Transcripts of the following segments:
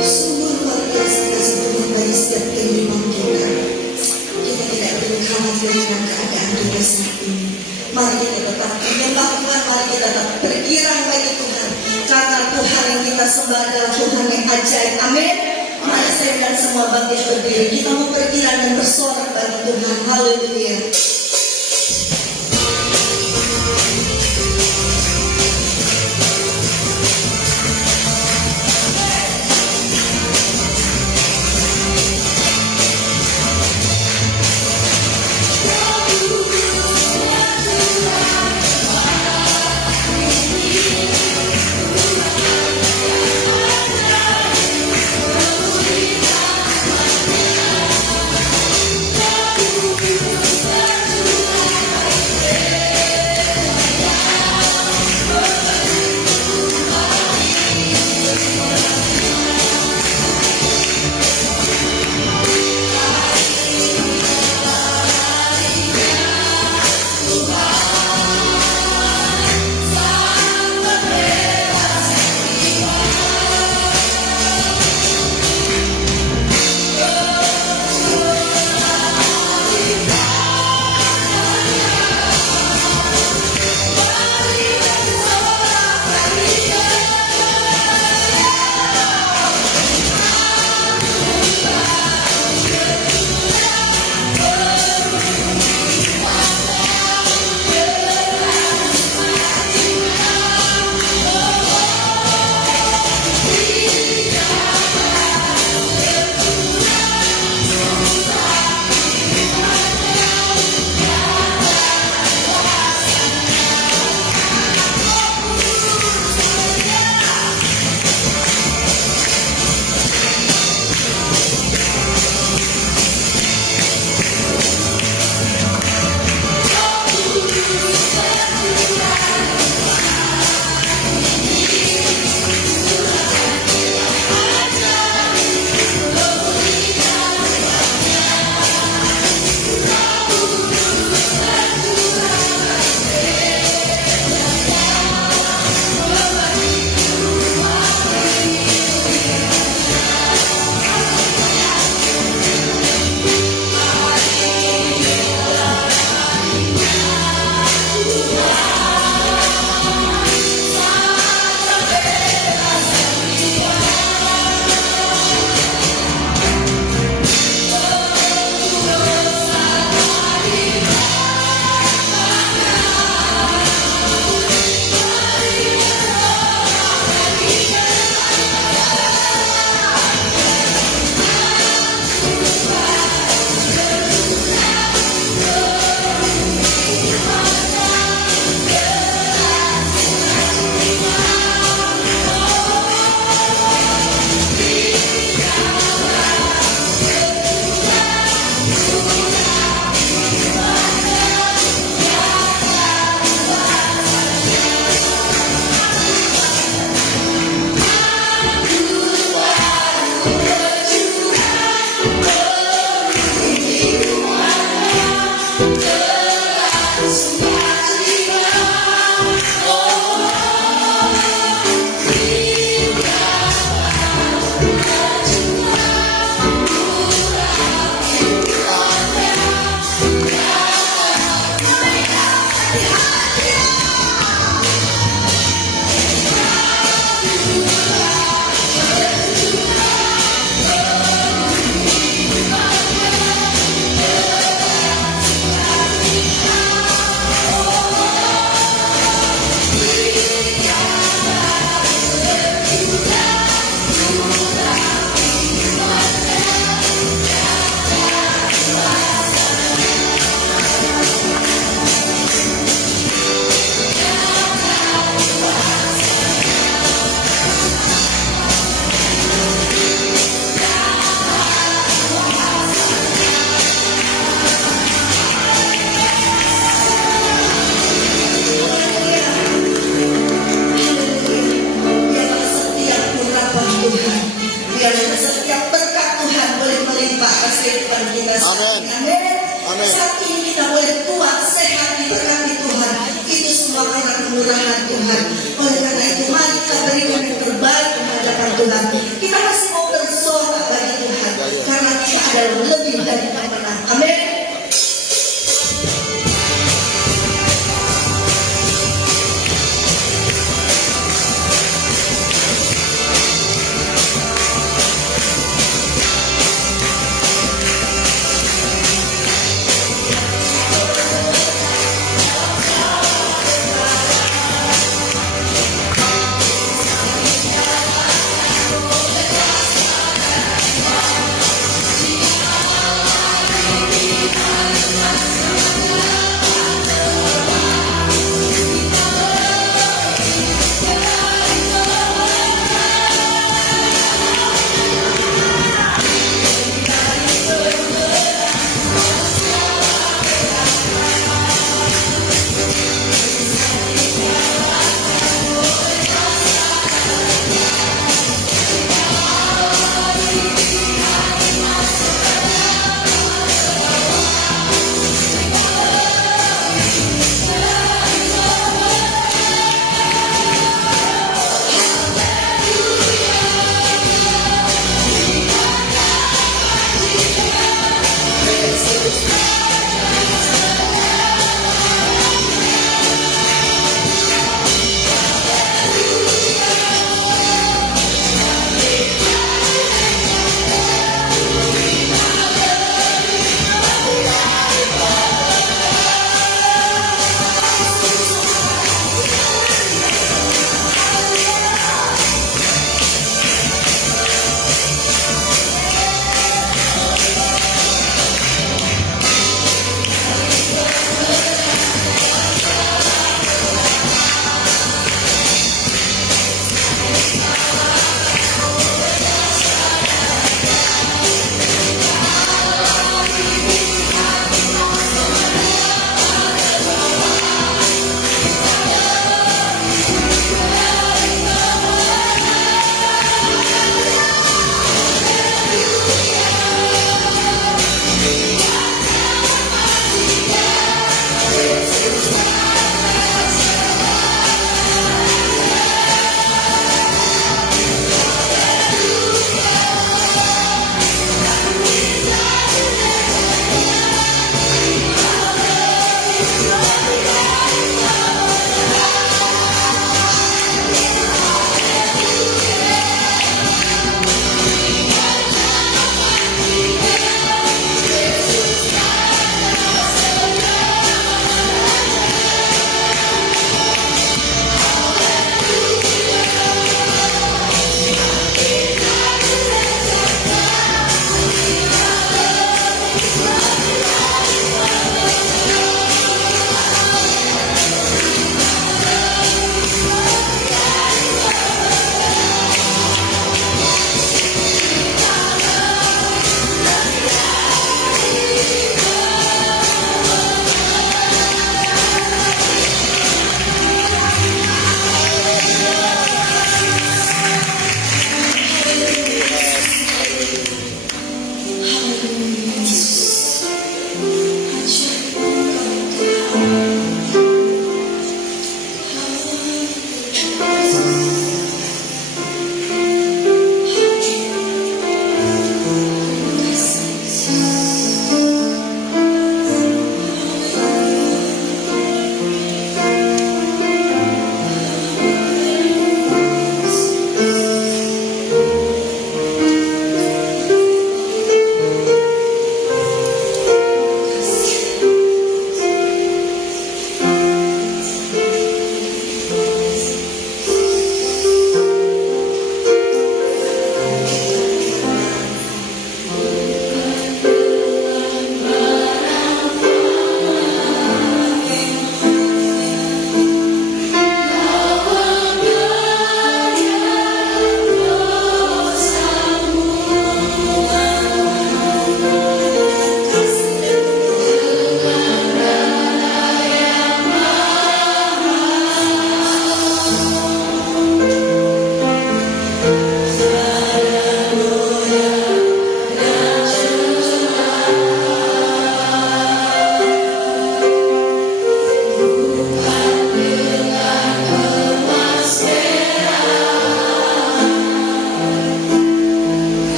Sungguh luar biasa kasih Tuhan bagi setiap kehidupan kita. Kita tidak perlu khawatir dengan keadaan kita saat ini. Mari kita tetap menyembah Tuhan, mari kita tetap berkirang bagi Tuhan. Karena Tuhan yang kita sembah adalah Tuhan yang ajaib. Amin. Mari saya dan semua bangkit berdiri. Kita mau berkirang dan bersorak bagi Tuhan. Haleluya.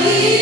Yang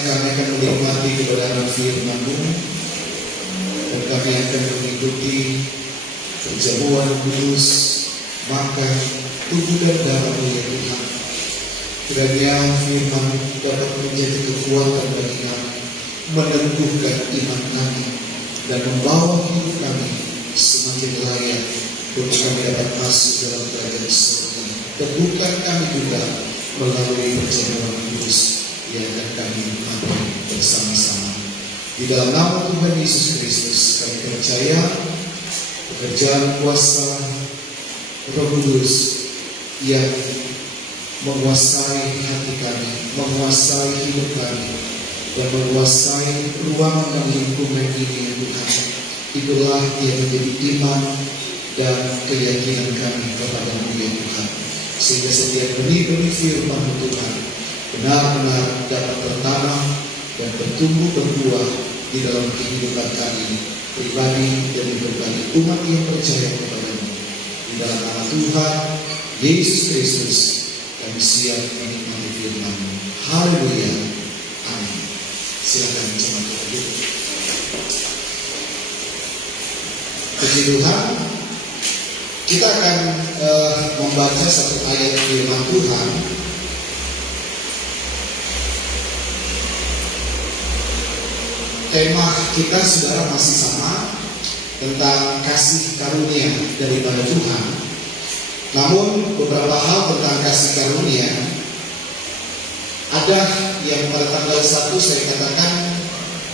selanjutnya kami akan menikmati kebenaran firman-Mu, dan kami akan mengikuti perjamuan kudus, makan tubuh dan darah-Mu ya Tuhan. Kiranya firman dapat menjadi kekuatan bagi kami, meneguhkan iman kami, dan membawa hidup kami semakin layak untuk kami dapat masuk dalam kerajaan surga. Teguhkan kami juga melalui perjamuan kudus yang akan kami nikmati bersama-sama. Di dalam nama Tuhan Yesus Kristus kami percaya pekerjaan kuasa Roh Kudus yang menguasai hati kami, menguasai hidup kami, dan menguasai ruangan dan lingkungan ini ya Tuhan. Itulah yang menjadi iman dan keyakinan kami kepada-Mu ya Tuhan. Sehingga setiap benih-benih firman Tuhan benar-benar dapat tertanam dan bertumbuh berbuah di dalam kehidupan kami pribadi dan di berbagai umat yang percaya kepada-Mu. Di dalam nama Tuhan Yesus Kristus kami siap menikmati firman-Mu. Haleluya. Amin. Silakan jemaat duduk. Puji Tuhan. Kita akan membaca satu ayat firman Tuhan. Tema kita saudara masih sama, tentang kasih karunia daripada Tuhan. Namun beberapa hal tentang kasih karunia ada yang pada tanggal 1 saya katakan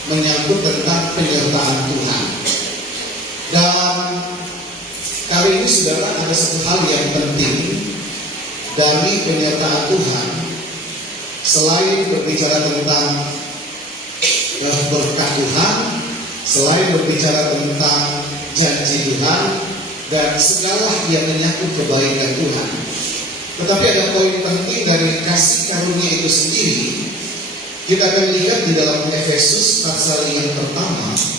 menyangkut tentang penyertaan Tuhan. Dan kali ini saudara ada satu hal yang penting dari penyertaan Tuhan. Selain berbicara tentang berkat Tuhan, selain berbicara tentang janji Tuhan dan segala yang menyangkut kebaikan Tuhan, tetapi ada poin penting dari kasih karunia itu sendiri. Kita akan lihat di dalam Efesus pasal yang pertama.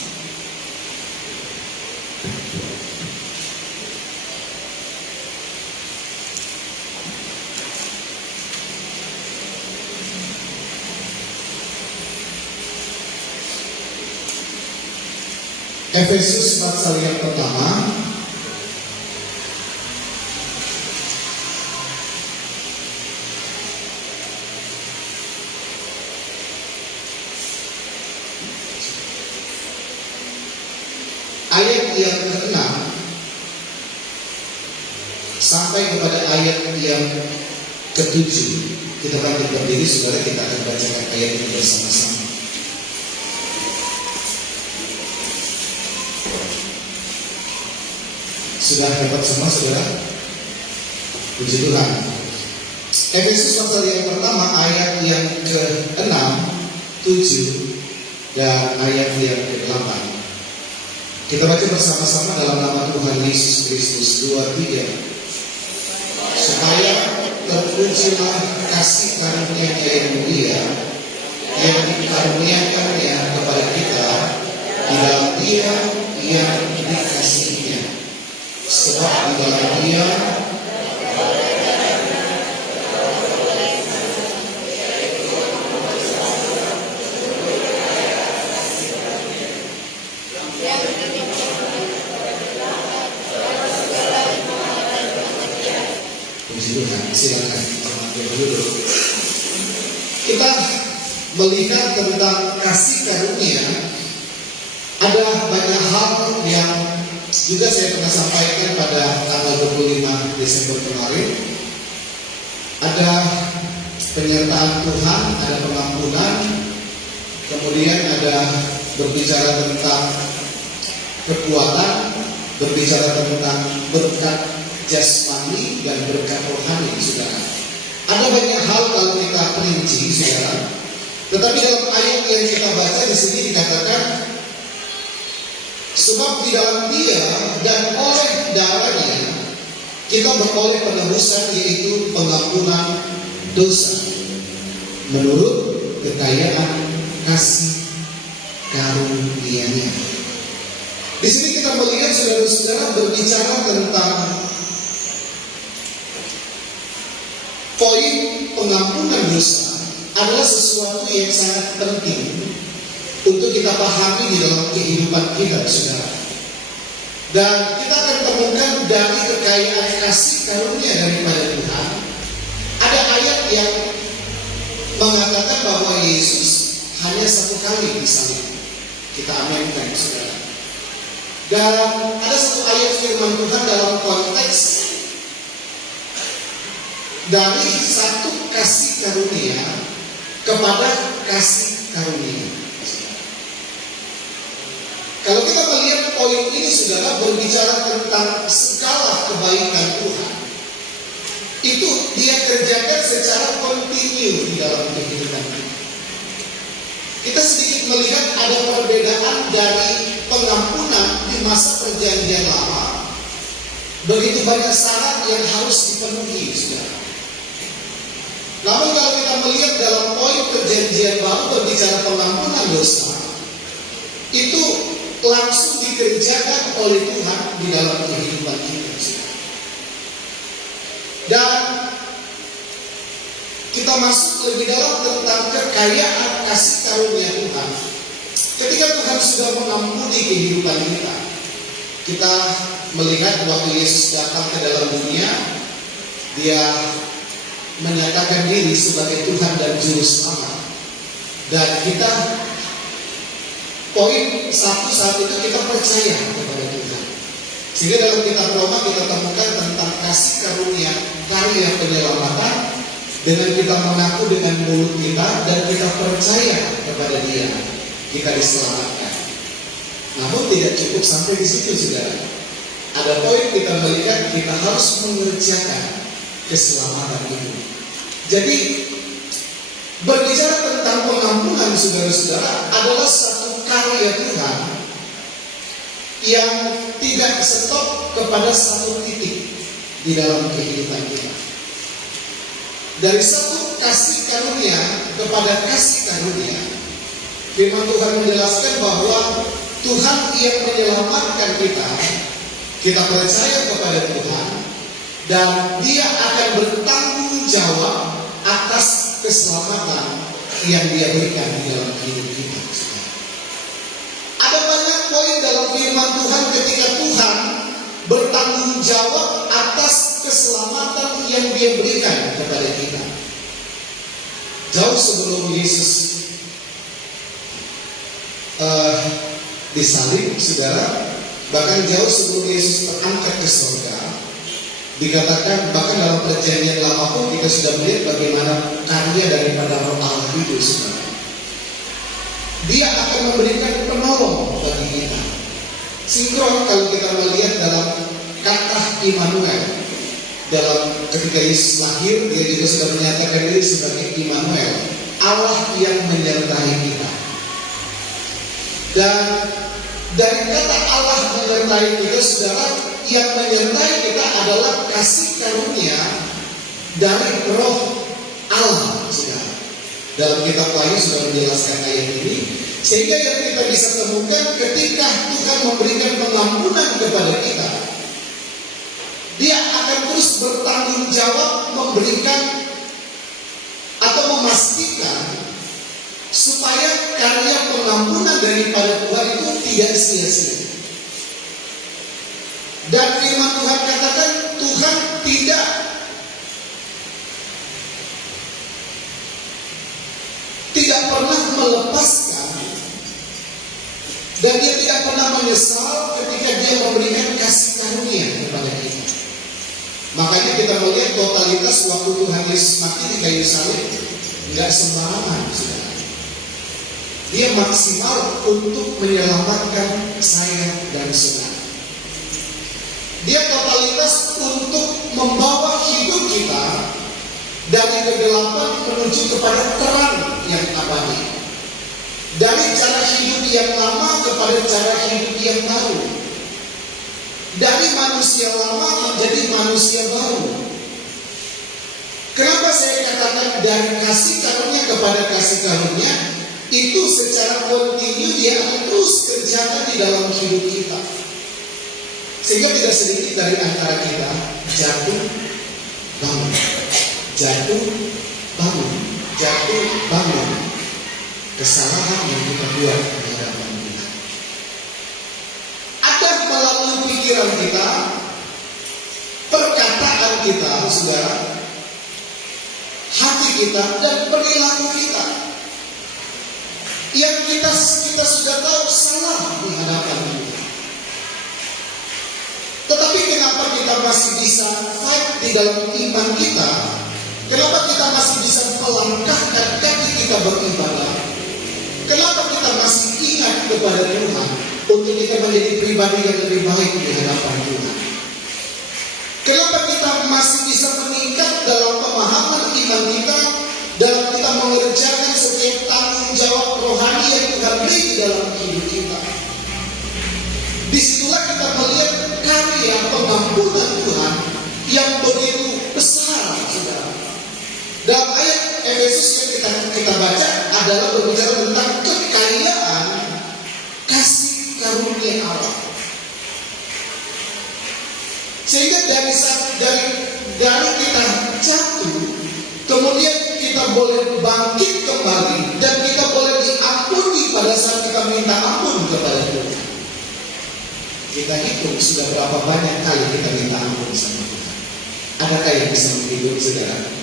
Efesus pasal yang pertama ayat yang ke-6 sampai kepada ayat yang ke-7. Kita bangkit berdiri saudara, kita akan bacakan ayat ini bersama-sama. Sudah dapat semua saudara? Puji Tuhan. Efesus pasal yang pertama ayat yang ke-6, 7 dan ayat yang ke-8. Kita baca bersama-sama dalam nama Tuhan Yesus Kristus. 2, 3. Supaya terpujilah kasih karunia yang mulia yang dikaruniakannya kepada kita di dalam Dia yang dikasihinya. Sebab di dalam Dia puji Tuhan. Silakan duduk. Kita melihat tentang kasih karunia. Ada banyak hal yang juga saya pernah sampaikan pada tanggal 25 Desember kemarin. Ada penyertaan Tuhan, ada pengampunan, kemudian ada berbicara tentang kekuatan, berbicara tentang berkat jasmani dan berkat rohani, saudara. Ada banyak hal kalau kita perinci, saudara. Tetapi dalam ayat yang kita baca di sini dikatakan, sebab di dalam Dia dan oleh darahnya kita beroleh penebusan, yaitu pengampunan dosa menurut kekayaan kasih karunia-Nya. Di sini kita melihat saudara-saudara berbicara tentang poin pengampunan dosa adalah sesuatu yang sangat penting untuk kita pahami di dalam kehidupan kita, saudara. Dan kita akan temukan dari kekayaan kasih karunia daripada Tuhan. Ada ayat yang mengatakan bahwa Yesus hanya satu kali disalib. Kita aminkan, saudara. Dan ada satu ayat firman Tuhan dalam konteks dari satu kasih karunia kepada kasih karunia. Kalau kita melihat poin ini, saudara, berbicara tentang segala kebaikan Tuhan, itu dia kerjakan secara kontinu di dalam kehidupan kita. Kita sedikit melihat ada perbedaan dari pengampunan di masa perjanjian lama. Begitu banyak syarat yang harus dipenuhi, saudara. Namun kalau kita melihat dalam poin perjanjian baru berbicara pengampunan dosa, itu langsung dikerjakan oleh Tuhan di dalam kehidupan kita, saudara. Dan kita masuk lebih dalam tentang kekayaan kasih karunia Tuhan. Ketika Tuhan sudah mengampuni kehidupan kita, kita melihat waktu Yesus datang ke dalam dunia, dia menyatakan diri sebagai Tuhan dan Juru Selamat. Dan kita, poin satu saat itu kita percaya kepada Tuhan. Sehingga dalam kitab Roma kita temukan tentang kasih karunia karya penyelamatan dengan kita mengaku dengan mulut kita dan kita percaya kepada Dia, kita diselamatkan. Namun tidak cukup sampai di situ, saudara. Ada poin kita melihat kita harus mengerjakan keselamatan itu. Jadi berbicara tentang pengampunan, saudara-saudara, adalah satu karya Tuhan yang tidak stop kepada satu titik di dalam kehidupan kita. Dari satu kasih karunia kepada kasih karunia, firman Tuhan menjelaskan bahwa Tuhan yang menyelamatkan kita, kita percaya kepada Tuhan, dan Dia akan bertanggung jawab atas keselamatan yang Dia berikan di dalam hidup kita. Ada banyak poin dalam firman Tuhan ketika Tuhan bertanggung jawab atas keselamatan yang Dia berikan kepada kita. Jauh sebelum Yesus disalib, saudara, bahkan jauh sebelum Yesus terangkat ke surga, dikatakan bahkan dalam perjanjian lama pun kita sudah melihat bagaimana karya daripada Roh Allah itu, saudara. Dia akan memberikan penolong bagi kita. Sinkron kalau kita melihat dalam kata Immanuel, dalam ketika Yesus lahir, Dia juga sudah menyatakan diri sebagai Immanuel, Allah yang menyertai kita. Dan dari kata Allah menyertai kita, saudara, yang menyertai kita adalah kasih karunia dari Roh Allah, saudara. Dalam kitab Wahyu sudah menjelaskan ayat ini, sehingga yang kita bisa temukan ketika Tuhan memberikan pengampunan kepada kita, Dia akan terus bertanggung jawab memberikan atau memastikan supaya karya pengampunan daripada Tuhan itu tidak sia-sia. Dan firman Tuhan katakan Tuhan tidak pernah melepaskan, dan Dia tidak pernah menyesal ketika Dia memberikan kasih karunia kepada kita. Makanya kita melihat totalitas waktu Tuhan Yesus mati di kayu salib nggak sembarangan, saudara. Dia maksimal untuk menyelamatkan saya dan saudara. Dia totalitas untuk membawa hidup kita dari kegelapan menuju kepada terang yang abadi. Dari cara hidup yang lama kepada cara hidup yang baru. Dari manusia lama menjadi manusia baru. Kenapa saya katakan dari kasih karunia kepada kasih karunia? Itu secara kontinu Dia akan terus kerjakan di dalam hidup kita. Sehingga tidak sedikit dari antara kita jatuh bangun, jatuh bangun, jatuh bangun. kesalahan yang kita buat di hadapan Tuhan. Ada melalui pikiran kita, perkataan kita, saudara, hati kita, dan perilaku kita yang kita sudah tahu salah di hadapan Tuhan. Tetapi kenapa kita masih bisa fight di dalam iman kita? Kenapa kita masih bisa melangkahkan kaki kita beribadah? Kenapa kita masih ingat kepada Tuhan untuk kita menjadi pribadi yang lebih baik di hadapan Tuhan? Kenapa kita masih bisa meningkat dalam pemahaman iman kita, dalam kita mengerjakan setiap tanggung jawab rohani yang Tuhan beri di dalam hidup kita? Disitulah kita melihat karya pengampunan Tuhan yang begitu besar, saudara. Dalam ayat Efesus yang kita baca adalah berbicara tentang kekayaan kasih karunia Allah. Sehingga dari kita jatuh, kemudian kita boleh bangkit kembali dan kita boleh diampuni pada saat kita minta ampun kepada Tuhan. Kita hitung sudah berapa banyak kali kita minta ampun sama Tuhan. Adakah yang bisa menghitung, saudara?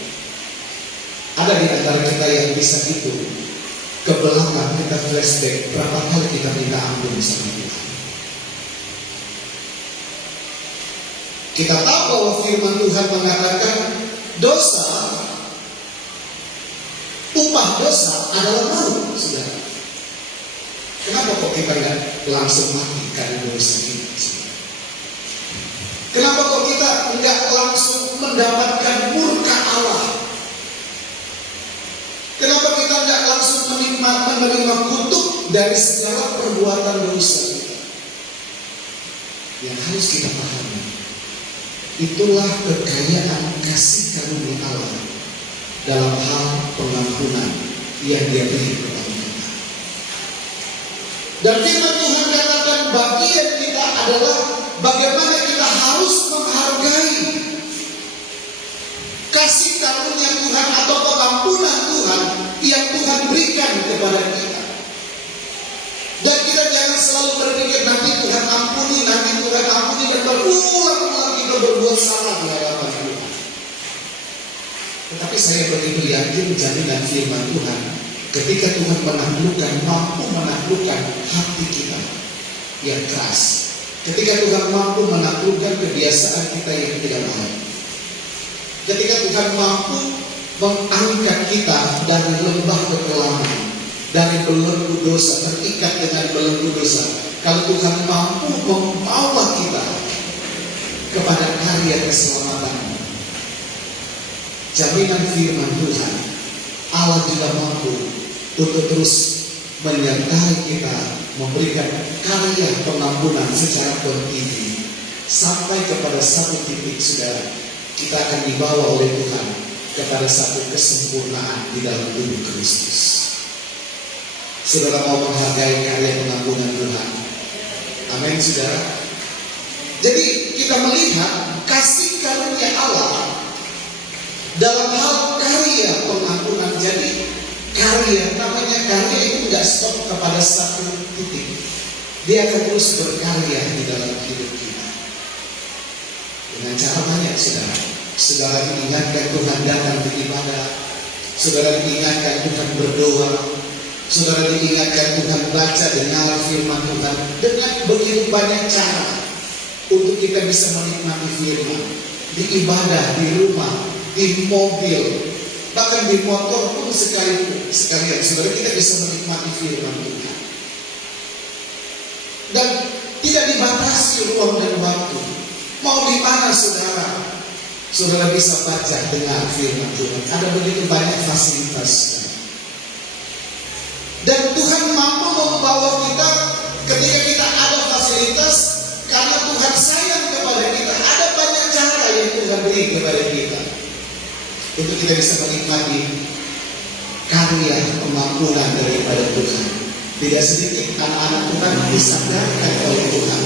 Ada di antara kita yang bisa hitung ke belakang, kita flashback berapa kali kita minta ampun sama Tuhan. Kita tahu bahwa firman Tuhan mengatakan dosa, upah dosa adalah maut, saudara. Kenapa kok kita nggak langsung mati karena dosa kita? Kenapa kok kita nggak langsung mendapatkan murka Allah? Kenapa kita nggak langsung menerima kutuk dari segala perbuatan dosa kita? Yang harus kita pahami, itulah kekayaan kasih karunia Allah dalam hal pengampunan yang Dia beri kepada kita. Dan firman Tuhan katakan bagian kita adalah bagaimana kita harus menghargai kasih karunia Tuhan atau pengampunan Tuhan yang Tuhan berikan kepada kita. Dan kita jangan selalu berpikir nanti Tuhan ampuni, dan berulang-ulang kita berbuat salah di hadapan Tuhan. Tetapi saya begitu yakin jaminan firman Tuhan, ketika Tuhan mampu menaklukkan hati kita yang keras, ketika Tuhan mampu menaklukkan kebiasaan kita yang tidak baik, ketika Tuhan mampu mengangkat kita dari lembah kekelaman, dari belenggu dosa, terikat dengan belenggu dosa. Kalau Tuhan mampu membawa kita kepada karya keselamatan, jaminan firman Tuhan, Allah juga mampu untuk terus menyertai kita, memberikan karya pengampunan secara kontinu sampai kepada satu titik, saudara, kita akan dibawa oleh Tuhan kepada satu kesempurnaan di dalam tubuh Kristus. Saudara mau menghargai karya pengampunan Tuhan? Amin, saudara. Jadi kita melihat kasih karunia Allah dalam hal karya pengampunan. Jadi namanya karya itu tidak stop kepada satu titik. Dia akan terus berkarya di dalam hidup kita dengan cara banyak, saudara. Saudara diingatkan Tuhan datang beribadah, saudara diingatkan Tuhan berdoa, saudara diingatkan Tuhan baca dengar firman Tuhan. Dengan begitu banyak cara untuk kita bisa menikmati firman, di ibadah, di rumah, di mobil, bahkan di motor pun sekalian, saudara, kita bisa menikmati firman Tuhan. Dan tidak dibatasi ruang dan waktu. Mau di mana, saudara bisa baca dengar firman Tuhan. Ada begitu banyak fasilitas. Dan Tuhan mampu membawa kita ketika kita ada fasilitas, karena Tuhan sayang kepada kita. Ada banyak cara yang Tuhan beri kepada kita untuk kita bisa menikmati karya pengampunan daripada Tuhan. Tidak sedikit anak-anak Tuhan disadarkan oleh Tuhan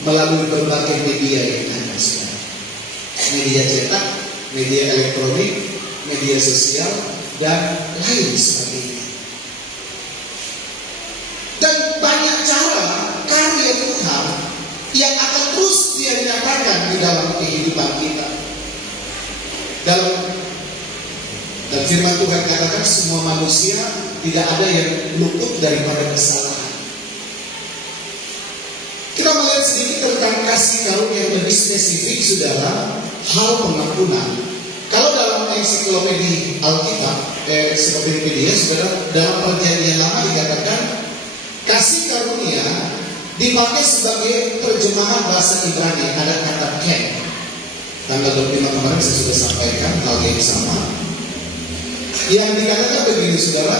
melalui berbagai media yang ada sekarang. Media cetak, media elektronik, media sosial, dan lain sebagainya. yang akan terus Dia nyatakan di dalam kehidupan kita. Dan firman Tuhan katakan semua manusia tidak ada yang luput daripada kesalahan. Kita melihat sedikit tentang kasih karunia yang lebih spesifik, saudara, hal pengampunan. Kalau dalam ensiklopedia Alkitab, ensiklopedia, saudara, dalam Perjanjian Lama dikatakan kasih karunia dipakai sebagai terjemahan bahasa Ibrani, ada kata ken. Tanggal 25 kemarin saya sudah sampaikan hal yang sama. Yang dikatakan begini, saudara,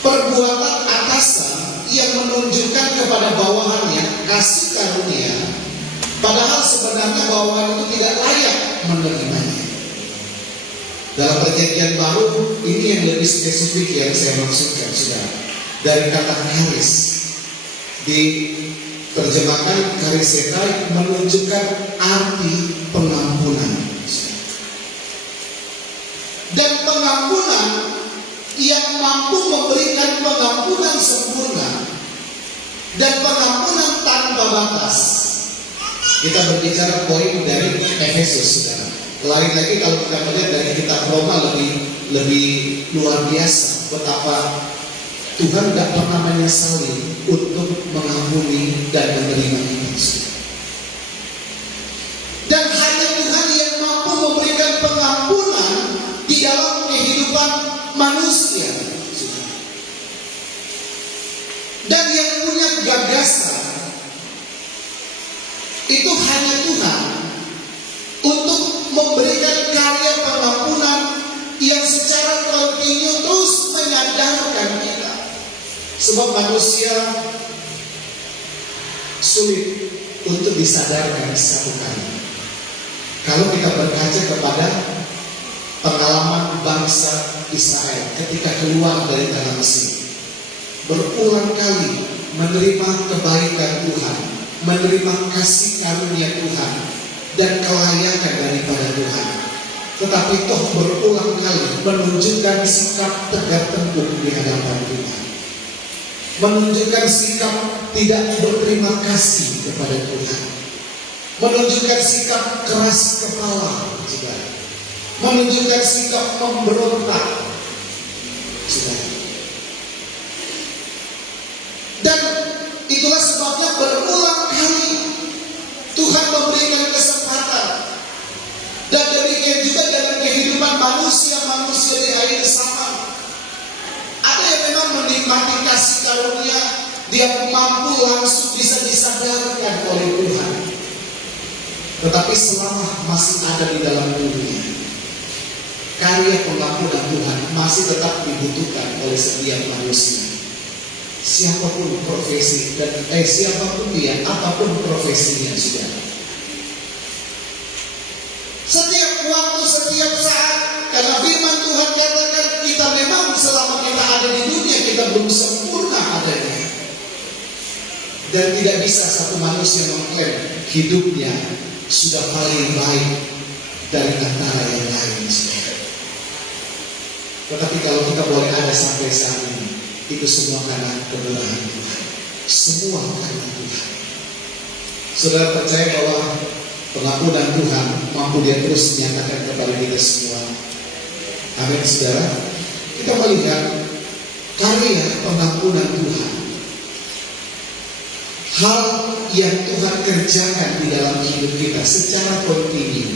perbuatan atasan yang menunjukkan kepada bawahannya kasih karunia, padahal sebenarnya bawahan itu tidak layak menerimanya. Dalam Perjanjian Baru ini yang lebih spesifik yang saya maksudkan, saudara. Dari kata charis diterjemahkan charisetai, menunjukkan arti pengampunan. Dan pengampunan yang mampu memberikan pengampunan sempurna dan pengampunan tanpa batas. Kita berbicara poin dari Efesus, saudara. Lain lagi kalau kita melihat dari kitab Roma lebih luar biasa betapa Tuhan tidak pernah menyesali untuk mengampuni dan menerima kita. Dan hanya Tuhan yang mampu memberikan pengampunan di dalam kehidupan manusia. Dan yang punya gagasan itu hanya Tuhan untuk memberikan karya pengampunan yang secara kontinu terus menyadarkan kita. Sebab manusia sulit untuk disadarkan satu kali. Kalau kita berkaca kepada pengalaman bangsa Israel ketika keluar dari tanah Mesir, berulang kali menerima kebaikan Tuhan, menerima kasih karunia Tuhan dan kelayakan daripada Tuhan. Tetapi toh berulang kali menunjukkan sikap tegak tengkuk di hadapan Tuhan, menunjukkan sikap tidak berterima kasih kepada Tuhan, menunjukkan sikap keras kepala, saudara, menunjukkan sikap memberontak, saudara. Dan itulah sebabnya berulang kali Tuhan memberikan kesempatan. Dan demikian juga dalam kehidupan manusia di akhir zaman. Ada yang memang menikmati kasih karunia, dia mampu langsung bisa disadarkan oleh Tuhan. Tetapi selama masih ada di dalam dunia, karya pengampunan Tuhan masih tetap dibutuhkan oleh setiap manusia. Siapapun profesi dan siapapun dia, apapun profesinya, sudah. Setiap waktu, setiap saat, karena firman Tuhan katakan kita memang selama kita ada di dunia kita belum sempurna adanya. Dan tidak bisa satu manusia mengklaim hidupnya sudah paling baik dari antara yang lain. Tetapi kalau kita boleh ada sampai saat ini, itu semua karena kemurahan Tuhan. Semua karena Tuhan. Saudara percaya bahwa pengampunan Tuhan mampu dia terus menyatakan kepada kita semua. Amin, saudara. Kita melihat karya pengampunan Tuhan, hal yang Tuhan kerjakan di dalam hidup kita secara kontinu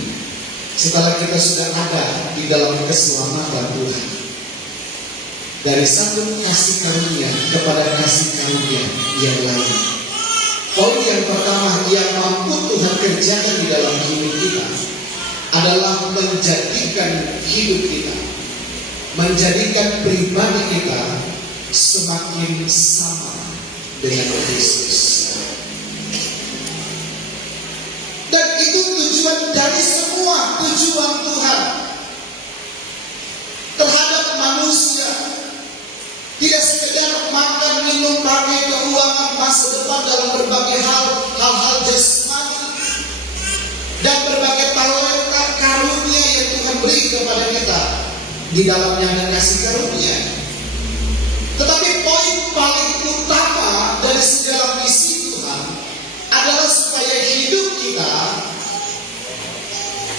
setelah kita sudah ada di dalam keselamatan Tuhan. Dari satu kasih karunia kepada kasih karunia yang lain. Poin yang pertama yang mampu Tuhan kerjakan di dalam hidup kita adalah menjadikan hidup kita, menjadikan pribadi kita semakin sama dengan Kristus. Dan itu tujuan dari semua tujuan Tuhan terhadap manusia. Tidak sekedar makan, minum, pakai, keuangan, masa depan dalam berbagai hal-hal jasmani dan berbagai talenta karunia yang Tuhan beri kepada kita. Di dalamnya ada kasih karunia. Tetapi poin paling utama dari segala misi hidup kita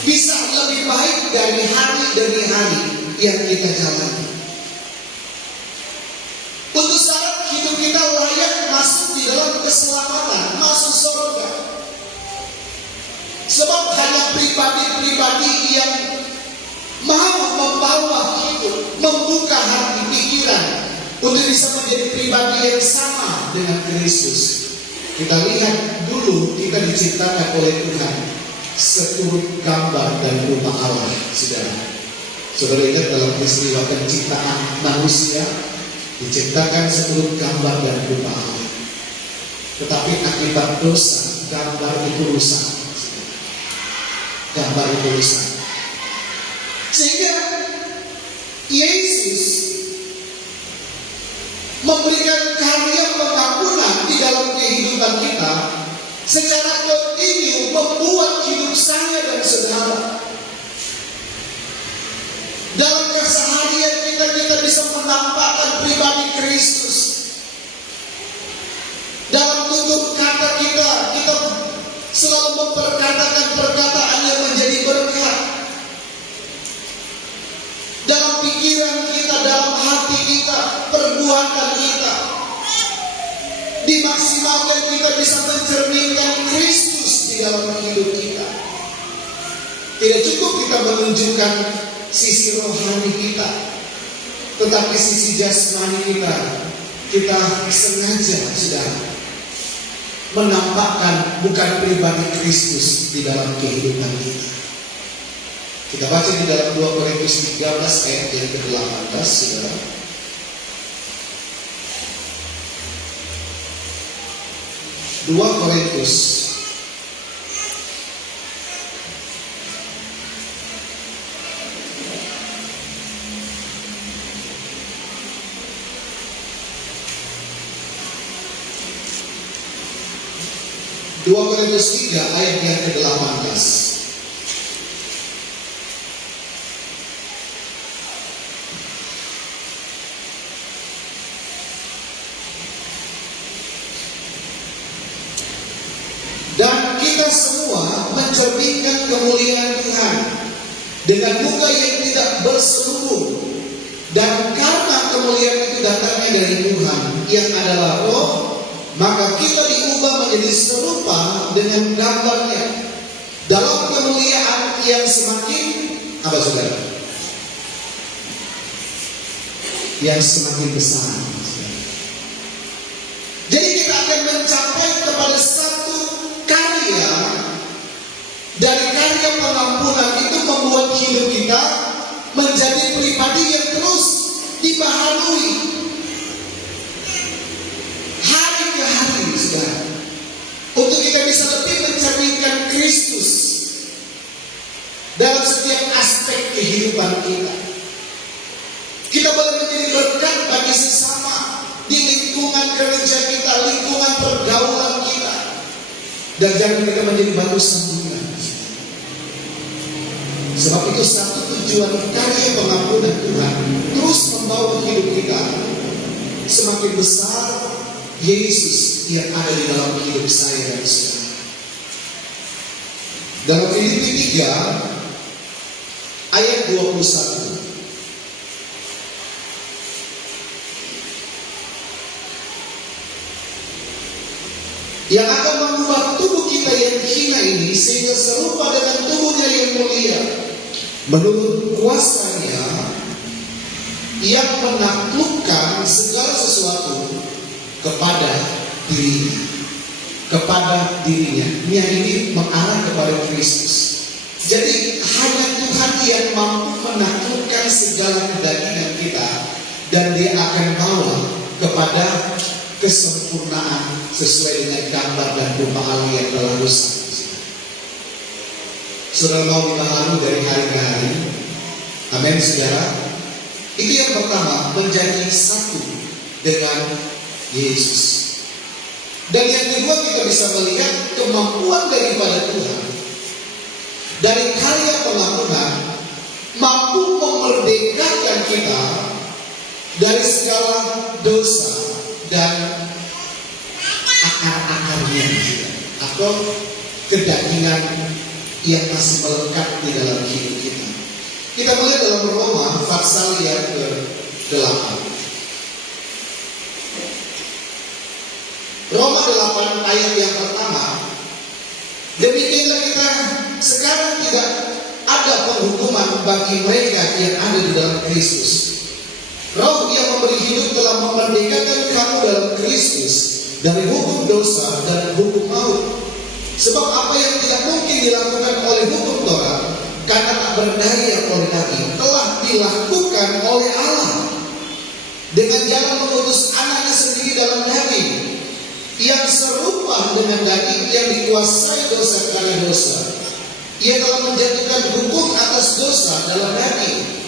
bisa lebih baik dari hari demi hari yang kita jalani. Untuk syarat hidup kita layak masuk di dalam keselamatan, masuk surga. Sebab hanya pribadi-pribadi yang mau membawa hidup, membuka hati pikiran untuk bisa menjadi pribadi yang sama dengan Kristus. Kita lihat dulu kita diciptakan oleh Tuhan seturut gambar dan rupa Allah, saudara. Saudara ingat dalam peristiwa penciptaan manusia diciptakan seturut gambar dan rupa Allah. Tetapi akibat dosa, gambar itu rusak. Gambar itu rusak. Sehingga Yesus memberikan karya pengampunan di dalam kehidupan kita secara kontinu, membuat hidup saya dan saudara dalam keseharian kita bisa menampakkan pribadi Kristus. Dalam tutur kata kita selalu memperkatakan perkataan yang menjadi berkat. Dalam pikiran kita, dalam hati kita, perbuatan kita dimaksimalkan, kita bisa mencerminkan Kristus di dalam hidup kita. Tidak cukup kita menunjukkan sisi rohani kita, tetapi sisi jasmani kita sengaja sudah menampakkan bukan pribadi Kristus di dalam kehidupan kita. Kita baca di dalam 2 Korintus 13 ayat yang ke-18, saudara. Dua Korintus 2 Korintus 3 ayat yang ke-18. Dan kita semua mencerminkan kemuliaan Tuhan dengan muka yang tidak berselubung, dan karena kemuliaan itu datangnya dari Tuhan yang adalah Roh, maka kita diubah menjadi serupa dengan gambarnya dalam kemuliaan yang semakin apa saudara? Yang semakin besar. Jadi kita akan mencapai kepada satu karya dari karya pengampunan itu, membuat hidup kita menjadi pribadi yang terus dibaharui hari ke hari, saudara, untuk kita bisa lebih mencerminkan Kristus dalam setiap aspek kehidupan kita. Kita boleh menjadi berkat bagi sesama di lingkungan kerja kita, lingkungan pergaulan kita, dan jangan kita menjadi batu sandungan. Sebab itu satu tujuan karya pengampunan Tuhan terus membawa hidup kita semakin besar Yesus yang ada di dalam hidup saya dan saudara. Dalam Filipi 3 ayat 21. Yang akan mengubah tubuh kita yang hina ini sehingga serupa dengan tubuhnya yang mulia, menurut kuasanya yang menaklukkan segala sesuatu kepada dirinya. Ini mengarah kepada Kristus. Jadi hanya Tuhan yang mampu menaklukkan segala kedagingan kita, dan Dia akan bawa kepada kesempurnaan sesuai dengan gambar dan rupa Allah yang telah rusak. Saudara mau dibaharui dari hari ke hari. Amin, saudara. Itu yang pertama, menjadi satu dengan Yesus. Dan yang kedua, kita bisa melihat kemampuan daripada Tuhan dari karya pengampunan, mampu memerdekakan kita dari segala dosa dan akar-akarnya, atau kedagingan yang masih melekat di dalam hidup kita. Kita melihat dalam Roma pasal yang ke-8. Roma 8 ayat yang pertama. Demikianlah kita sekarang tidak ada penghukuman bagi mereka yang ada di dalam Kristus. Roh yang memberi hidup telah memerdekakan kamu dalam Kristus dari hukum dosa dan hukum maut. Sebab apa yang tidak mungkin dilakukan oleh hukum Taurat karena tak berdaya oleh Nabi telah dilakukan oleh Allah dengan jalan mengutus anaknya sendiri dalam daging, yang serupa dengan daging yang dikuasai dosa karena dosa. Ia telah menjatuhkan hukum atas dosa dalam daging,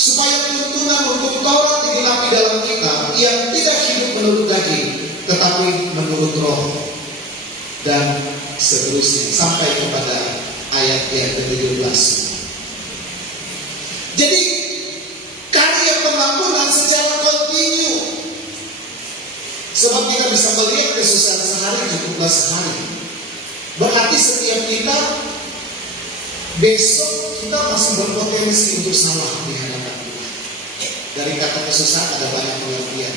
supaya tuntunan hukum Taurat digenapi dalam kita yang tidak hidup menurut daging, tetapi menurut roh. Dan seterusnya sampai kepada ayat yang ke-17. Jadi karya pengampunan secara kontinu. Sebab kita bisa melihat kesusahan sehari cukuplah sehari. Berarti setiap kita besok kita masih berpotensi untuk salah di hadapan Tuhan. Dari kata kesusahan ada banyak pengertian.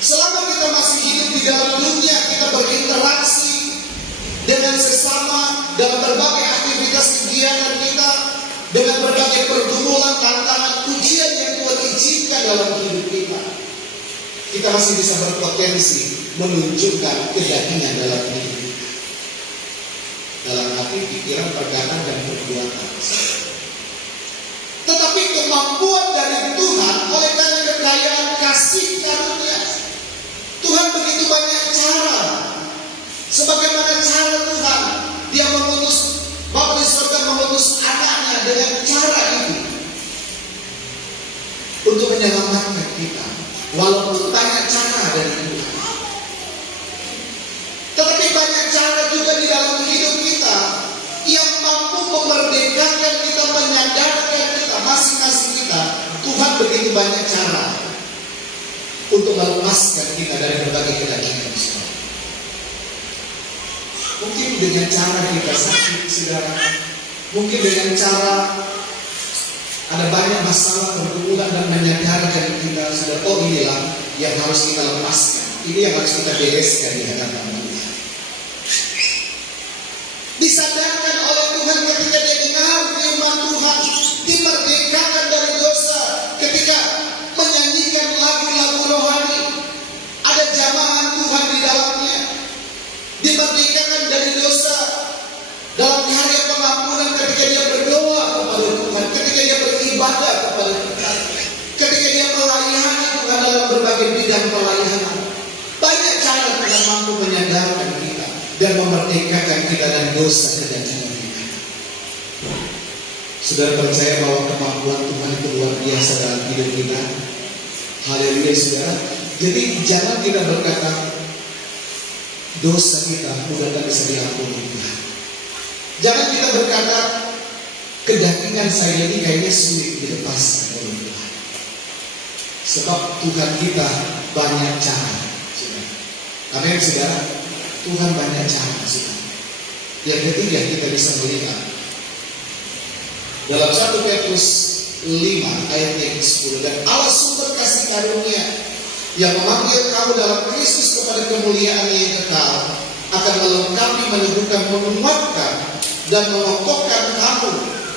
Selama kita masih hidup di dalam dunia, kita berinteraksi dengan sesama dalam berbagai aktivitas kegiatan kita, dengan berbagai pergumulan, tantangan, ujian yang Tuhan izinkan dalam hidup kita. Kita masih bisa berpotensi menunjukkan kedagingan dalam hidup kita, dalam hati, pikiran, perkataan, dan perbuatan. Tetapi kemampuan dari Tuhan oleh karena kekayaan kasih karunia, Tuhan begitu banyak cara. Sebagaimana cara Tuhan, Dia mengutus Bapa di surga, mengutus anaknya dengan cara itu untuk menyelamatkan kita. Walaupun banyak cara dari Tuhan, tetapi banyak cara juga di dalam hidup kita yang mampu memerdekakan kita, menyadarkan kita, masing-masing kita. Tuhan begitu banyak cara untuk melepaskan kita dari berbagai kedagingan. Mungkin dengan cara kita sakit, saudara. Mungkin dengan cara ada banyak masalah, pergumulan, dan menyadarkan kita, saudara, oh inilah yang harus kita lepaskan. Ini yang harus kita bereskan di hadapan Tuhan. Disadarkan oleh Tuhan ketika Dia dengar firman Tuhan, dimerdekakan dari dosa ketika menyanyikan lagu-lagu rohani. Ada jamahan Tuhan di dalamnya. Dimerdekakan dari dosa dalam karya pengampunan ketika dia berdoa kepada Tuhan, ketika dia beribadah kepada Tuhan, ketika dia melayani Tuhan dalam berbagai bidang pelayanan. Banyak cara Tuhan mampu menyadarkan kita dan memerdekakan kita dari dosa dan kedagingan kita. Saudara percaya bahwa kemampuan Tuhan itu luar biasa dalam hidup kita. Haleluya, saudara. Jadi jangan kita berkata dosa kita mudah tak bisa diampuni Tuhan. Jangan kita berkata kedagingan saya ini kayaknya sulit dilepaskan oleh Tuhan. Sebab Tuhan kita banyak cara. Amin, saudara. Tuhan banyak cara, saudara. Yang ketiga kita bisa melihat dalam 1 Petrus 5 ayat yang ke-10, dan Allah sumber kasih karunia yang memanggil kamu dalam Kristus kepada kemuliaan yang kekal akan melengkapi, meneguhkan, menguatkan, dan mengokohkan kamu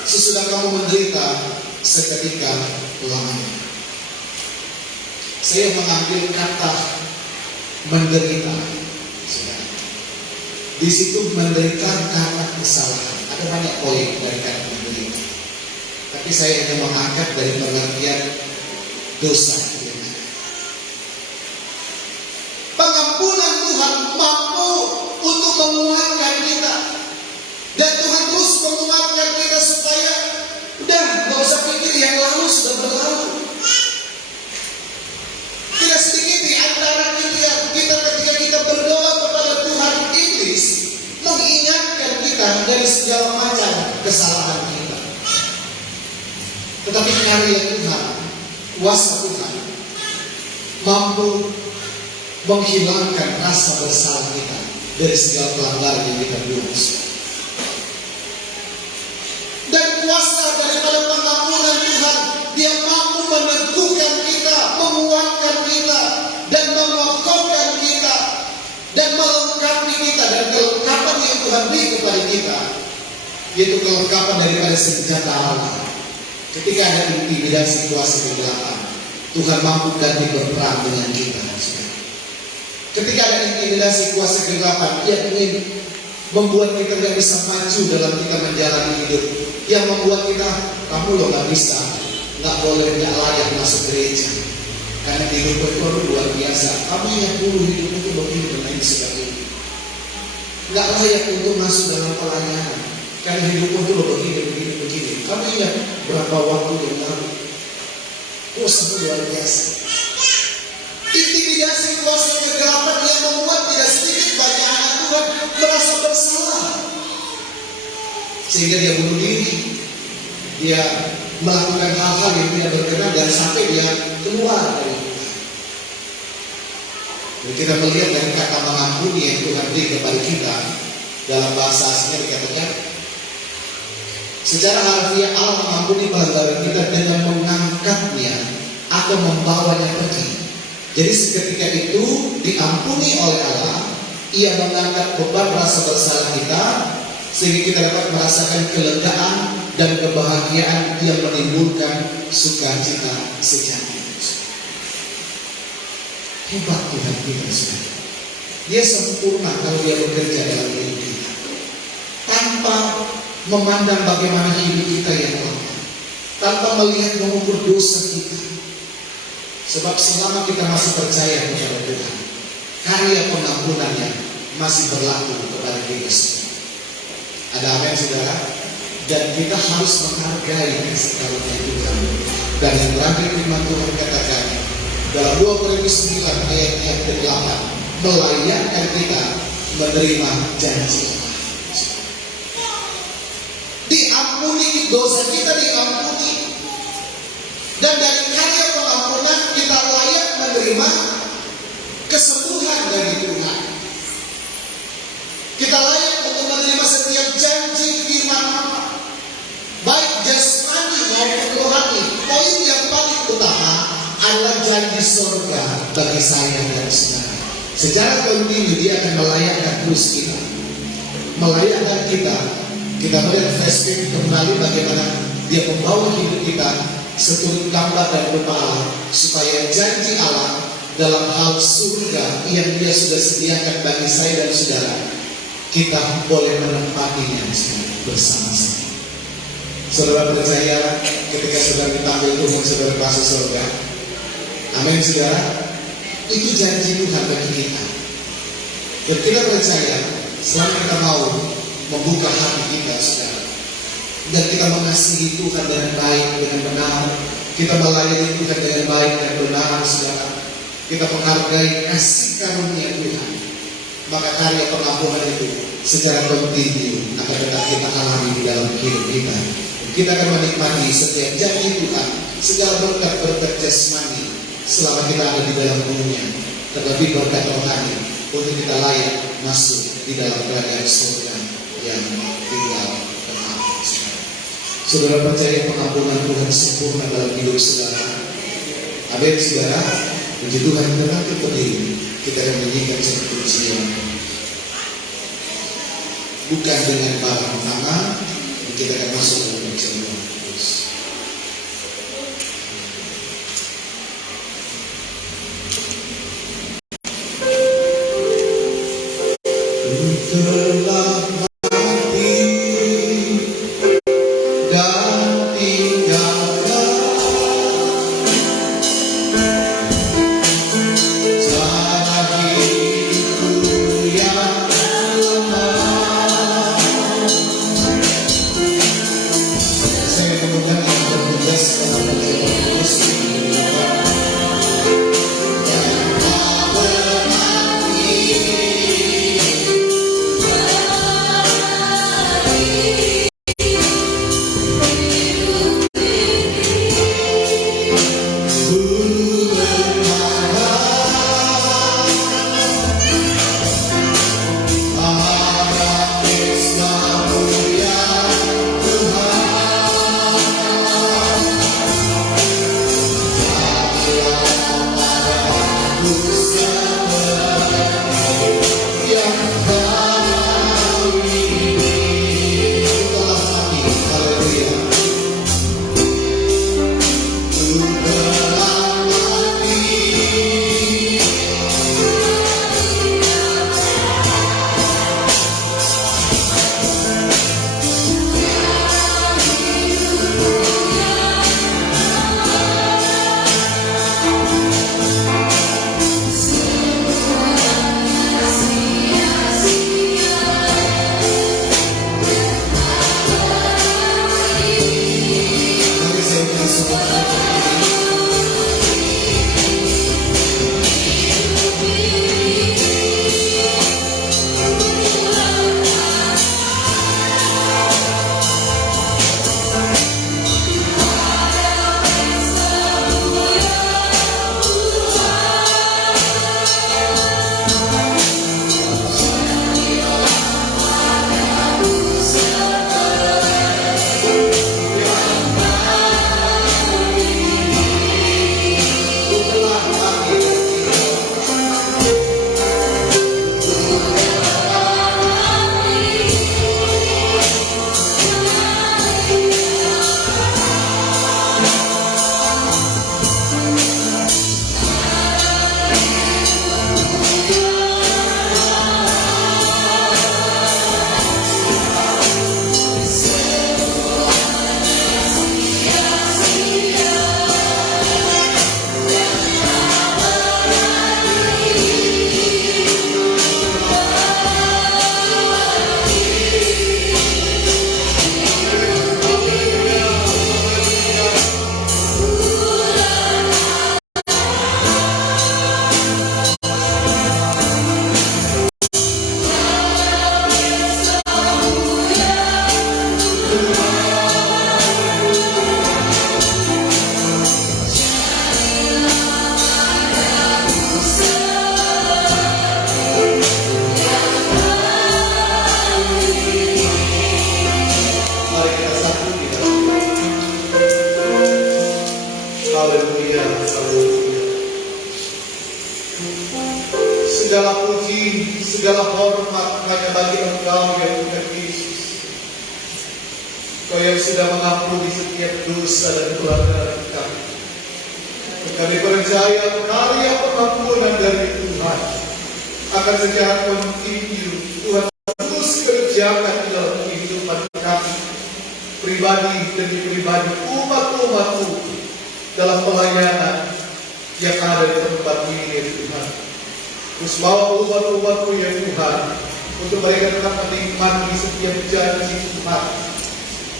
sesudah kamu menderita seketika lamanya. Saya mengambil kata menderita. Di situ menderita karena kesalahan. Ada banyak poin dari kata menderita, tapi saya hanya mengangkat dari pengertian dosa. Pengampunan Tuhan mampu untuk menguatkan kita, dan Tuhan terus menguatkan kita supaya udah gak usah pikir yang lalu sudah berlalu. Tidak sedikit di antara kita ketika kita berdoa kepada Tuhan, iblis mengingatkan kita dari segala macam kesalahan kita. Tetapi karya Tuhan, kuasa Tuhan mampu menghilangkan rasa bersalah kita dari segala pelanggaran yang kita buat. Dan kuasa daripada pengampunan Tuhan, Dia mampu meneguhkan kita, menguatkan kita, dan mengokohkan kita, dan melengkapi kita. Dan kelengkapan yang Tuhan beri kepada kita, yaitu kelengkapan daripada senjata Allah. Ketika ada intimidasi kuasa kegelapan, Tuhan mampu ganti berperang dengan kita. Ketika ada intimidasi kuasa kegelapan, Dia ingin membuat kita tidak bisa maju dalam kita menjalani hidup, yang membuat kita, kamu lo gak bisa, gak boleh, gak layak masuk gereja, karena hidup itu luar biasa. Kamu yang dulu hidup itu begini dan lain sebagainya, gak layak untuk masuk dalam pelayanan, karena hidup itu begini. Kamu ingat berapa waktu yang lalu? Kuasa luar biasa. Intimidasi kuasa kegelapan yang membuat tidak sedikit banyak anak Tuhan merasa bersalah, sehingga dia bunuh diri, dia melakukan hal-hal yang tidak berkenan, dan sampai dia keluar dari Tuhan. Dan kita melihat dari kata mengampuni yang Tuhan beri kepada kita, dalam bahasa aslinya dikatakan, secara harfiah Allah mengampuni pelanggaran kita dengan mengangkatnya atau membawanya pergi. Jadi seketika itu diampuni oleh Allah, Ia mengangkat beban rasa bersalah kita, sehingga kita dapat merasakan kelegaan dan kebahagiaan yang menimbulkan sukacita sejati. Hebat Tuhan kita sekali. Dia sempurna kalau Dia bekerja dalam hidup kita, tanpa memandang bagaimana hidup kita yang lemah, tanpa melihat mengukur dosa kita. Sebab selama kita masih percaya kepada Tuhan, karya pengampunannya masih berlaku kepada kita semua. Ada amin saudara? Dan kita harus menghargai kasih karunia Tuhan. Dan yang terakhir firman Tuhan katakan dalam 2 Korintus 9 ayat yang ke-8, melayakkan kita menerima janji. Diampuni, dosa kita diampuni, dan dari karya pengampunan kita layak menerima kesembuhan dari Tuhan. Kita layak untuk menerima setiap janji firman Allah, baik jasmani maupun rohani. Poin yang paling utama adalah janji surga bagi saya dan saudara. Secara kontinu Dia akan melayakkan terus kita, melayakkan kita. Kita melihat flashback kembali bagaimana Dia membawa hidup kita seturut gambar dan rupa Allah, supaya janji Allah dalam hal surga yang Dia sudah sediakan bagi saya dan saudara, kita boleh menempatinya bersama-sama. Saudara percaya ketika saudara dipanggil Tuhan, saudara masuk surga? Amin saudara. Itu janji Tuhan bagi kita. Dan kita percaya selama kita mau membuka hati kita saudara, dan kita mengasihi Tuhan dengan baik, dengan benar, kita melayani Tuhan dengan baik dan benar saudara, kita menghargai kasih karunia Tuhan, maka karya pengampunan itu secara kontinu akan tetap kita alami di dalam hidup kita. Kita akan menikmati setiap janji Tuhan, segala berkat-berkat jasmani selama kita ada di dalam dunia, terlebih berkat rohani untuk kita layak masuk di dalam kerajaan surga yang tinggal tetap. Saudara percaya pengampunan Tuhan sempurna dalam hidup saudara? Amin saudara. Puji Tuhan, kita nanti berdiri, kita akan menyanyikan satu pujian, bukan dengan barang tangan, kita akan masuk dalam pujian Yesus. Telah mati dan tinggalkan cara hidupku yang lemah. Kau yang sudah mengampuni setiap dosa dan pelanggaran kami. Kami percaya karya pengampunan dari Tuhan akan secara kontinu Tuhan terus kerjakan di dalam kehidupan kami pribadi demi pribadi, umat-umat-Mu dalam pelayanan yang ada di tempat ini ya Tuhan. Terus bawa umat-umat-Mu ya Tuhan untuk mereka tetap menikmati setiap janji Tuhan,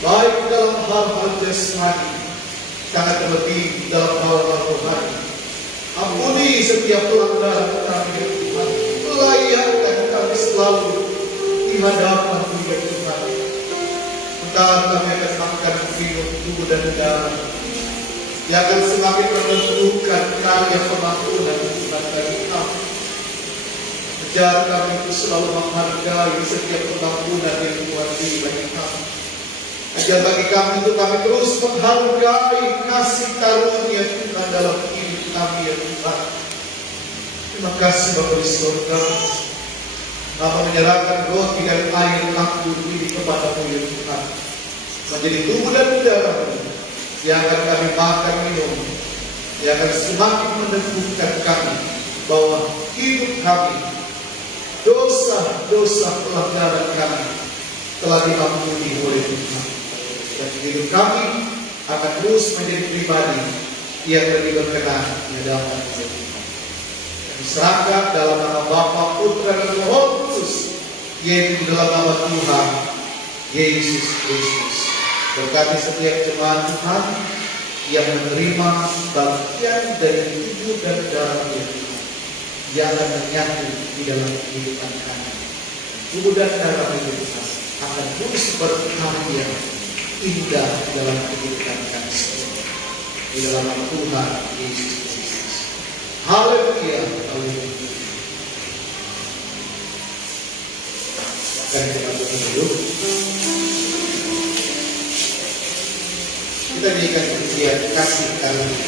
baik dalam hal-hal jasmani, sangat terlebih dalam hal-hal rohani. Ampuni setiap pelanggaran kami ya Tuhan, layankan kami selalu di hadapan-Mu ya Tuhan. Sementara kami akan makan minum tubuh dan darah yang akan semakin menentukan karya pengampunan Tuhan bagi kami. Ajar kami itu selalu menghargai setiap pengampunan yang Tuhan beri bagi kami. Ajar bagi kami itu kami terus menghargai kasih karunia Tuhan dalam hidup kami ya Tuhan. Terima kasih Bapa di surga, Bapa menyerahkan roti dan air anggur ini kepada-Mu ya Tuhan, menjadi tubuh dan darah-Mu yang akan kami makan minum, yang akan semakin meneguhkan kami bahwa hidup kami, dosa-dosa pelanggaran kami telah diampuni oleh Tuhan, dan hidup kami akan terus menjadi pribadi yang lebih berkenan di hadapan Tuhan. Diserahkan dalam nama Bapa, Putra dan Roh Kudus, yaitu dalam nama Tuhan Yesus Kristus. Berkati setiap jemaat Tuhan yang menerima bagian dari tubuh dan darah Tuhan yang akan menyatu di dalam kehidupan kami. Tubuh dan darah Tuhan akan terus berkarya indah dalam kehidupan kami semua. Di dalam nama Tuhan Yesus Kristus. Haleluya, haleluya. Dan kita berduduk. Kita berikan pujian kasih karunia.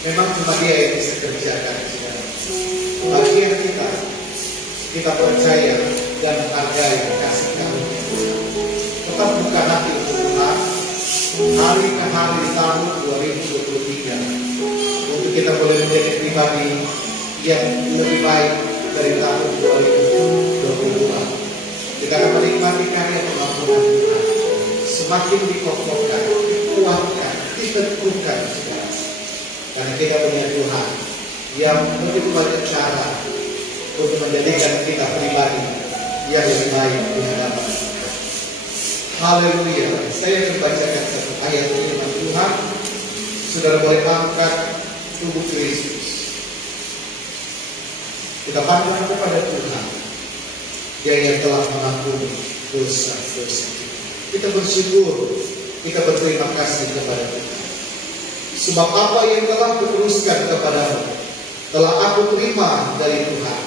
Memang cuma Dia yang bisa kerjakan. Bagian kita percaya dan menghargai kasih karunia. Tetap buka hati untuk Tuhan. Hari ke hari di tahun 2023 untuk kita boleh menjadi pribadi yang lebih baik dari tahun 2022. Kita akan menikmati karya kemampuan Tuhan. Semakin dikokohkan, dikuatkan, diteguhkan, saudara. Karena kita punya Tuhan yang begitu banyak cara untuk menjadikan kita pribadi yang lebih baik di hadapan Tuhan. Haleluya. Saya akan bacakan satu ayat firman Tuhan. Saudara boleh angkat tubuh Kristus. Kita pandang kepada Tuhan, Dia yang telah mengampuni dosa-dosa kita. Kita bersyukur, kita berterima kasih kepada Tuhan. Sebab apa yang telah kuteruskan kepadamu telah aku terima dari Tuhan,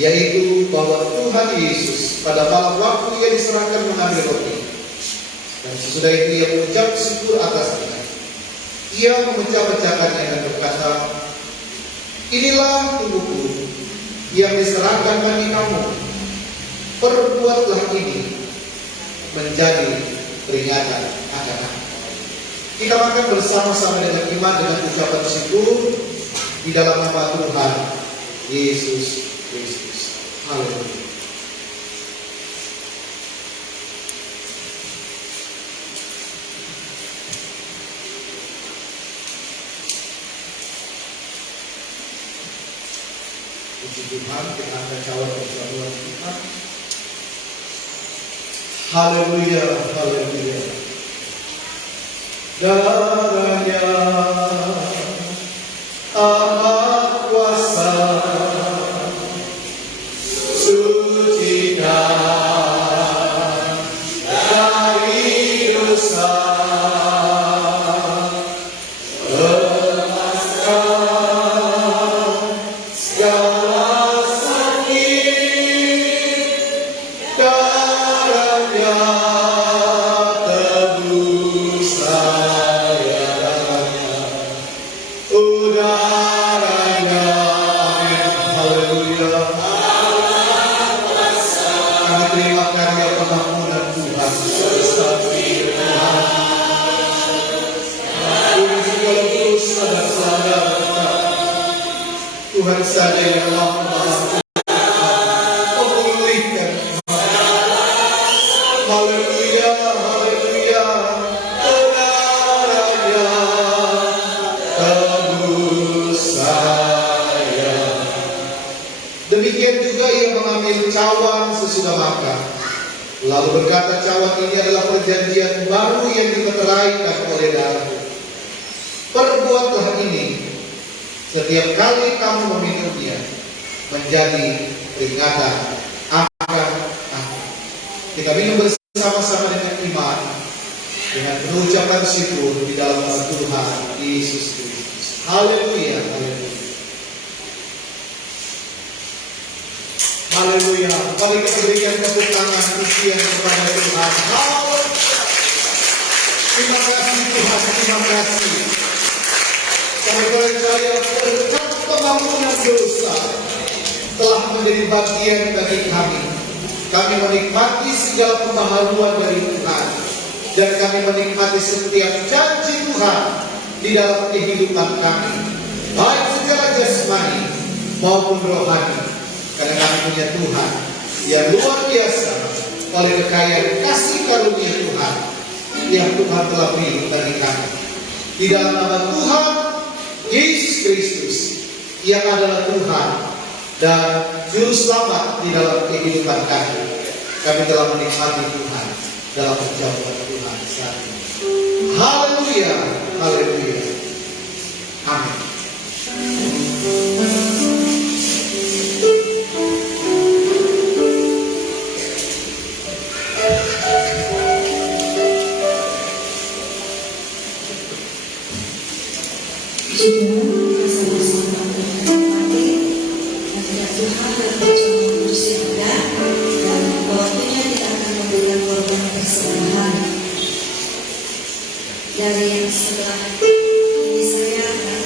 yaitu bahwa Tuhan Yesus pada malam waktu Ia diserahkan mengambil roti, dan sesudah itu Ia mengucap syukur atasnya. Ia memecah-mecahkannya dan berkata, inilah tubuhku yang diserahkan bagi kamu. Perbuatlah ini menjadi peringatan akan aku. Kita makan bersama-sama dengan iman dengan ucapan syukur di dalam nama Tuhan Yesus Kristus. Haleluya. Puji Tuhan, kita akan jawab perjamuan kita. Haleluya, haleluya. Darahnya amat kuasa, sucikan dari dosa, lepaskan segala sakit. Darahnya tebus saya, udaranya. Amin. Haleluya. Kami terima karya pengampunan Tuhan. Seperti Tuhan, Tuhan segala dosa dan kesalahan kita. Tuhan saja yang mampu mengampuni, memulihkan. Haleluya, haleluya. Udaranya tebus saya. Demikian juga Ia mengambil cawan sesudah makan, lalu berkata, cawan ini adalah perjanjian baru yang dimeteraikan oleh darahku. Perbuatlah ini setiap kali kamu meminumnya menjadi peringatan akan aku. Kita minum bersama-sama dengan iman, dengan pengucapan syukur di dalam nama Tuhan Yesus Kristus. Haleluya, haleluya. Haleluya. Mari kita berikan tepuk tangan pujian kepada Tuhan. Haleluya. Terima kasih Tuhan, terima kasih. Kami percaya berkat pengampunan dosa telah menjadi bagian bagi kami. Kami menikmati segala pembaharuan dari Tuhan, dan kami menikmati setiap janji Tuhan di dalam kehidupan kami, baik secara jasmani maupun rohani. Karena kami punya Tuhan yang luar biasa oleh kekayaan kasih karunia Tuhan yang Tuhan telah beri bagi kami. Di dalam nama Tuhan Yesus Kristus yang adalah Tuhan dan Juru Selamat di dalam kehidupan kami, kami telah menikmati Tuhan dalam perjamuan Tuhan saat ini. Haleluya, haleluya. Amin. Juga bersama-sama menikmati hadirat Tuhan dalam perjamuan kudus ibadah, dan waktunya kita akan memberikan korban persembahyan. Dari yang sebelah ini saya akan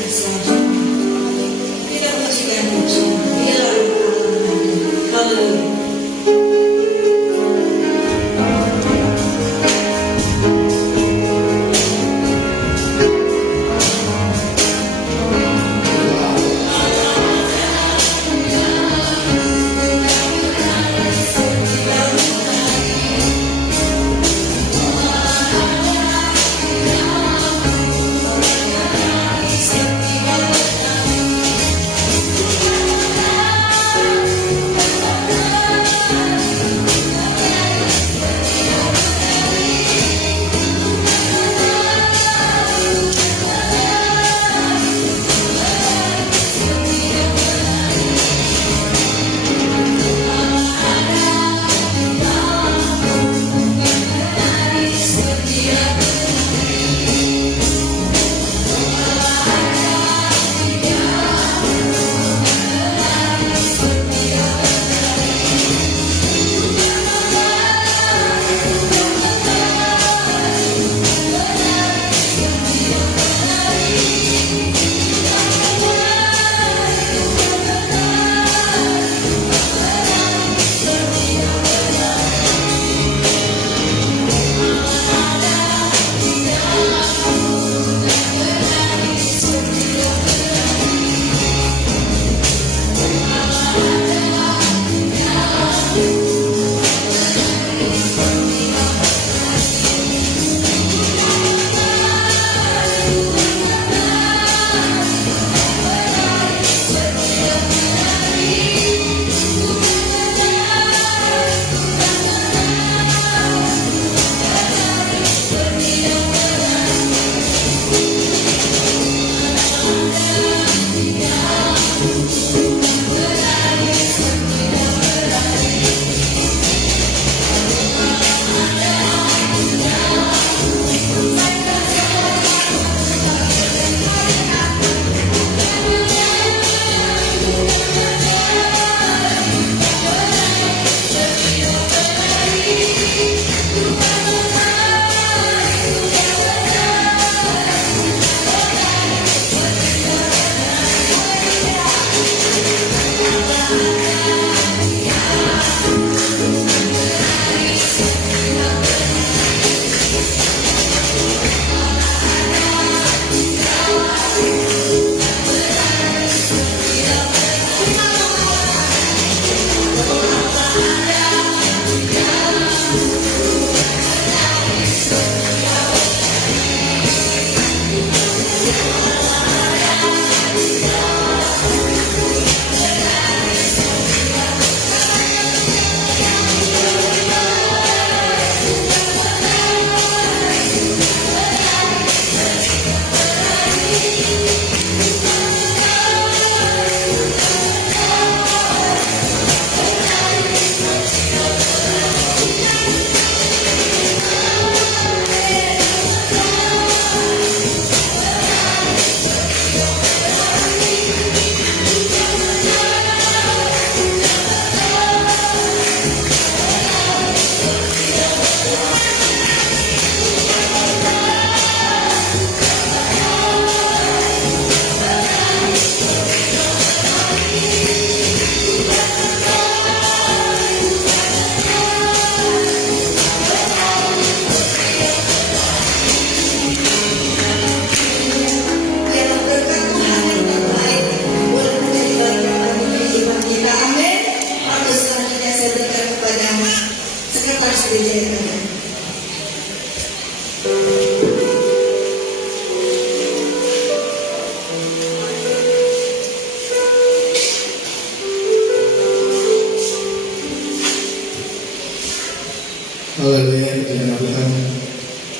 Haleluya, puji Tuhan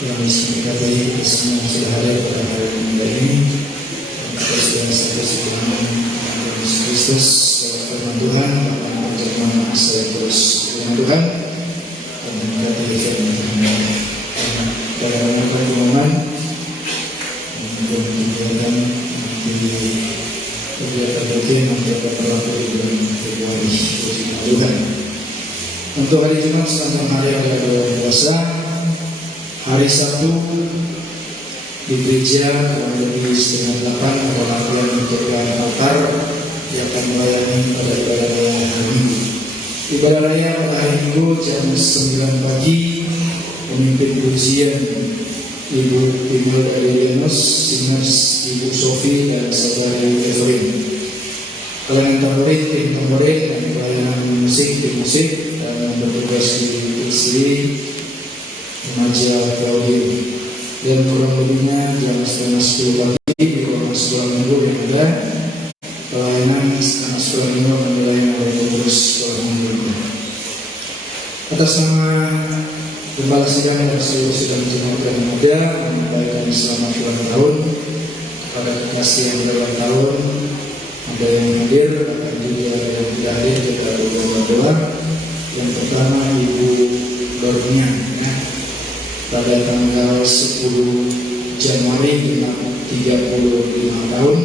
yang diberkati semua sudah hadir pada hari ini. Kita sudah satu sebelum Yesus Kristus, firman Tuhan, akan menjadikan saya terus firman Tuhan dan memberkati firman Tuhan. Pada pertemuan untuk kegiatan di kegiatan rutin untuk berlaku di bulan Februari, puji Tuhan. Untuk hari Jumat selanjutnya hari adalah bulan puasa. Hari Sabtu di gereja kurang lebih setengah 8 ada latihan untuk altar yang akan melayani pada ibadah raya hari Minggu. Ibadah raya pada hari Minggu jam 9 pagi pemimpin pujian Ibu Imelda Delianus, singers Ibu Sofi dan saudari Evelyn. Pelayanan tamborin, tim tamborin dan pelayanan musik, tim musik dan bertugas di sini remaja Claudio. Dan kurang lebihnya jam setengah 10 pagi di ruang sekolah minggu yang ada pelayanan anak sekolah minggu akan dilayani oleh pengurus sekolah minggu. Atas nama Gembala Sidang dan seluruh sidang jemaat yang muda menyampaikan selamat ulang tahun kepada kekasih yang berulang tahun. Ada yang hadir, akan juga ada yang tidak hadir, kita berdoa. Yang pertama Ibu Dornia, ya. Pada tanggal 10 Januari 35 tahun.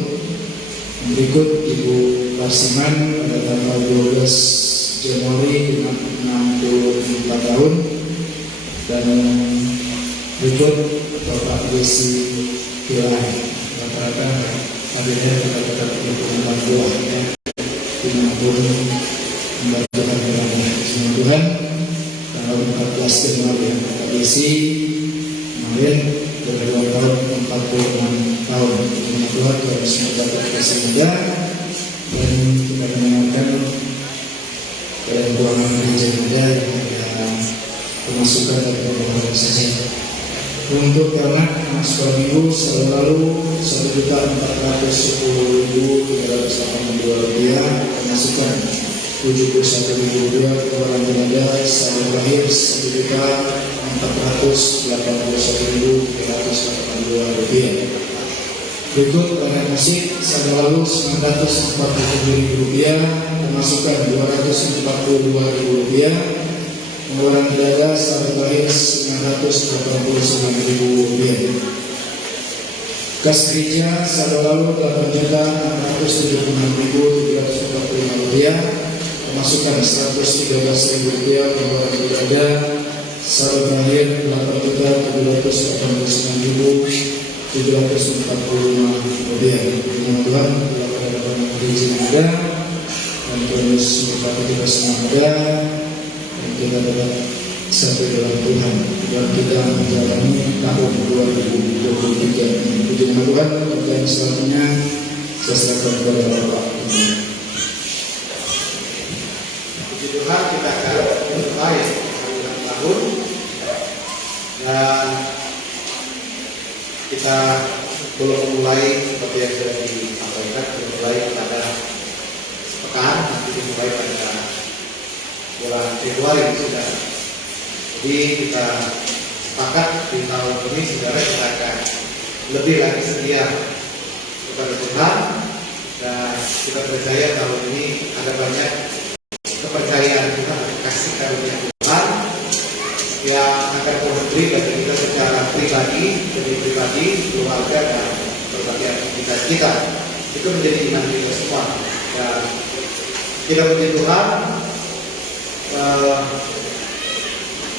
Berikut Ibu Parsiman pada tanggal 12 Januari 64 tahun. Dan berikut Bapak Desi Kilai, rata-rata hadirnya rata-rata 34 buah, ya. Dimanapun membacakan firman Tuhan. Tanggal 14 Januari Bapak Desi kemarin berulang tahun 46 tahun. Terima Tuhan Tuhan semoga terkasih muda dan kita mendengarkan dalam ruangan gereja muda yang ada pemasukan dan pembahasan saja. Untuk anak sekolah minggu selalu Rp1.410.382 pemasukan Rp71.000 orang belanja saldo lahir Rp1.481.382. Berikut pemain musik saldo lalu Rp947.000 pemasukan Rp242.000. Pengeluaran belanja saldo lahir Rp989.000. Kas gereja saldo lalu Rp8.676.345. Pemasukan Rp113.000. Pengeluaran belanja saldo lahir Rp8.745.745. Dengan Tuhan pada gereja muda dan terus memberkati kita semua muda. Kita dapat satu dalam Tuhan dan kita menjalani tahun 2023. Puji nama Tuhan. Pertanyaan selanjutnya saya serahkan kepada Bapak. Puji Tuhan, kita akan mulai ulang tahun dan kita belum mulai seperti yang sudah disampaikan, dimulai pada sepekan, nanti dimulai pada bulan Februari sudah. Jadi kita sepakat di tahun ini saudara kita akan lebih lagi setia kepada Tuhan dan kita percaya tahun ini ada banyak kepercayaan kita kasih karunia Tuhan yang akan memberi bagi kita secara pribadi, demi pribadi, keluarga dan berbagai aktivitas kita. Itu menjadi iman kita semua dan kita puji Tuhan.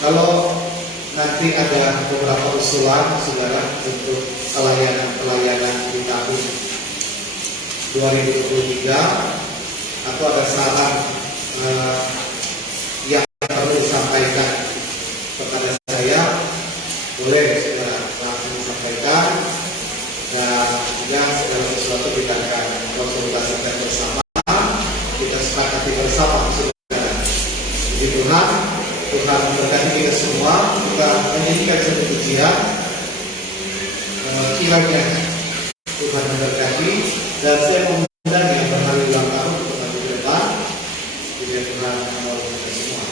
Kalau nanti ada beberapa usulan saudara untuk pelayanan di tahun 2023 atau ada saran yang perlu disampaikan kepada saya, boleh saudara langsung sampaikan dan juga segala sesuatu kita akan konsultasikan bersama, kita sepakati bersama saudara. Puji Tuhan, Tuhan memberkati kita semua. Kita menyanyikan satu pujian, kiranya Tuhan memberkati dan saya mengundang yang berhari ulang tahun untuk maju ke depan. Kiranya Tuhan memberkati kita semua.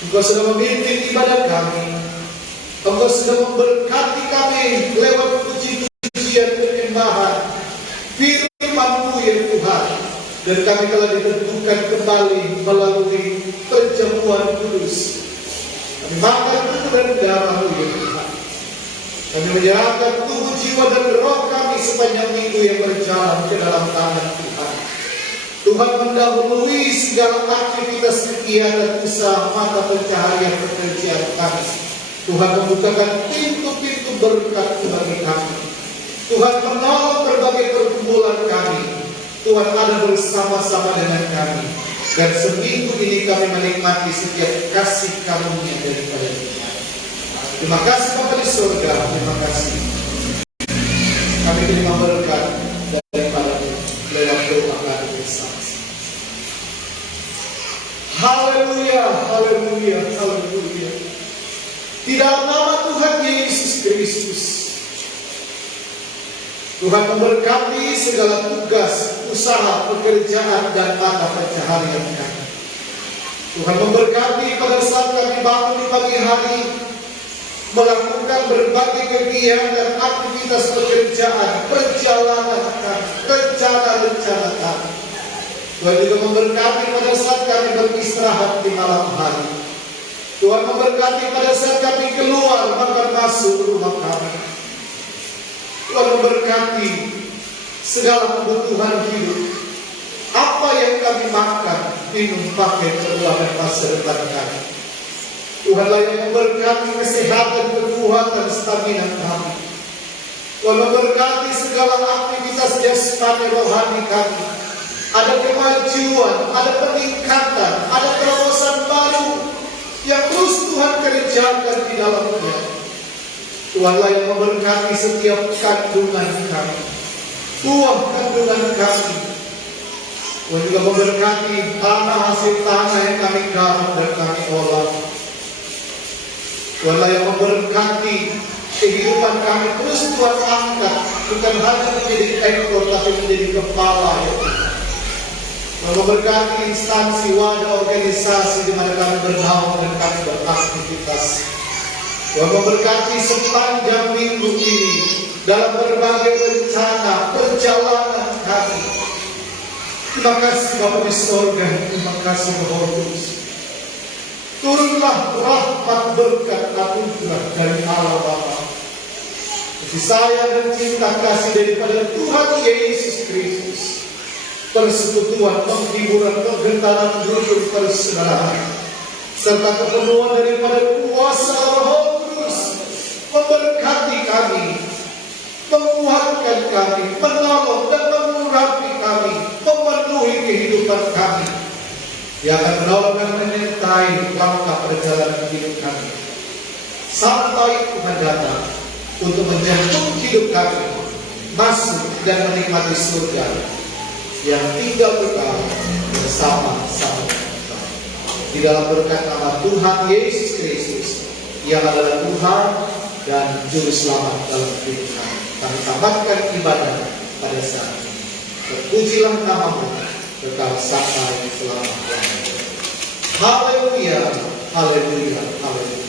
Engkau sudah memimpin ibadah kami. Engkau sudah memberkati kami lewat puji-pujian penyembahan firman-Mu ya Tuhan. Dan kami telah ditentukan kembali melalui perjamuan kudus. Kami makan tubuh dan darah-Mu ya Tuhan. Kami menyerahkan tubuh, jiwa, dan roh kami sepanjang minggu yang berjalan ke dalam tangan Tuhan. Tuhan mendahului segala aktivitas kegiatan usaha mata pencaharian pekerjaan kami. Tuhan membukakan pintu-pintu berkat bagi kami. Tuhan menolong berbagai pergumulan kami. Tuhan ada bersama-sama dengan kami. Dan seminggu ini kami menikmati setiap kasih karunia daripada Tuhan. Terima kasih Bapa di surga. Terima kasih. Kami terima berkat daripada lewat doa kami bersama. Haleluya, haleluya, haleluya. Di dalam nama Tuhan Yesus Kristus, Tuhan memberkati segala tugas, usaha, pekerjaan, dan mata pencaharian kami. Tuhan memberkati pada saat kami bangun di pagi hari, melakukan berbagai kegiatan, aktivitas pekerjaan, perjalanan kami, rencana-rencana kami. Tuhan juga memberkati pada saat kami beristirahat di malam hari. Tuhan memberkati pada saat kami keluar makan masuk rumah kami. Tuhan memberkati segala kebutuhan hidup. Apa yang kami makan, minum, pakai, kedua dan masa depan kami. Tuhanlah yang memberkati kesehatan, kekuatan, stamina kami. Tuhan memberkati segala aktivitas jasmani rohani kami. Ada kemajuan, ada peningkatan, ada terobosan baru yang terus Tuhan kerjakan di dalamnya. Tuhanlah yang memberkati setiap kandungan kami, buah kandungan kami. Tuhan juga memberkati tanah, hasil tanah yang kami garap dan kami olah. Tuhanlah yang memberkati kehidupan kami terus Tuhan angkat, bukan hanya menjadi ekor tapi menjadi kepala ya Tuhan. Memberkati instansi, wadah, organisasi di mana kami bernaung dan kami beraktivitas. Tuhan memberkati sepanjang minggu ini dalam berbagai rencana perjalanan kami. Terima kasih Bapa di surga, terima kasih Roh Kudus. Turunlah rahmat berkat anugerah dari Allah Bapa, kasih sayang dan cinta kasih daripada Tuhan Yesus Kristus, persekutuan, penghiburan, penggentaran hidup persaudaraan, serta kepenuhan daripada kuasa Roh Kudus memberkati kami, menguatkan kami, menolong dan mengurapi kami, memenuhi kehidupan kami. Dia akan menolong dan menyertai langkah perjalanan hidup kami sampai Tuhan datang untuk menjemput hidup kami masuk dan menikmati surga yang tinggal kekal bersama-sama di dalam berkat nama Tuhan Yesus Kristus yang adalah Tuhan dan Juru Selamat dalam hidup kami. Kami tamatkan ibadah pada saat ini. Terpujilah namamu kekal sampai selama-lamanya. Haleluya, haleluya, haleluya.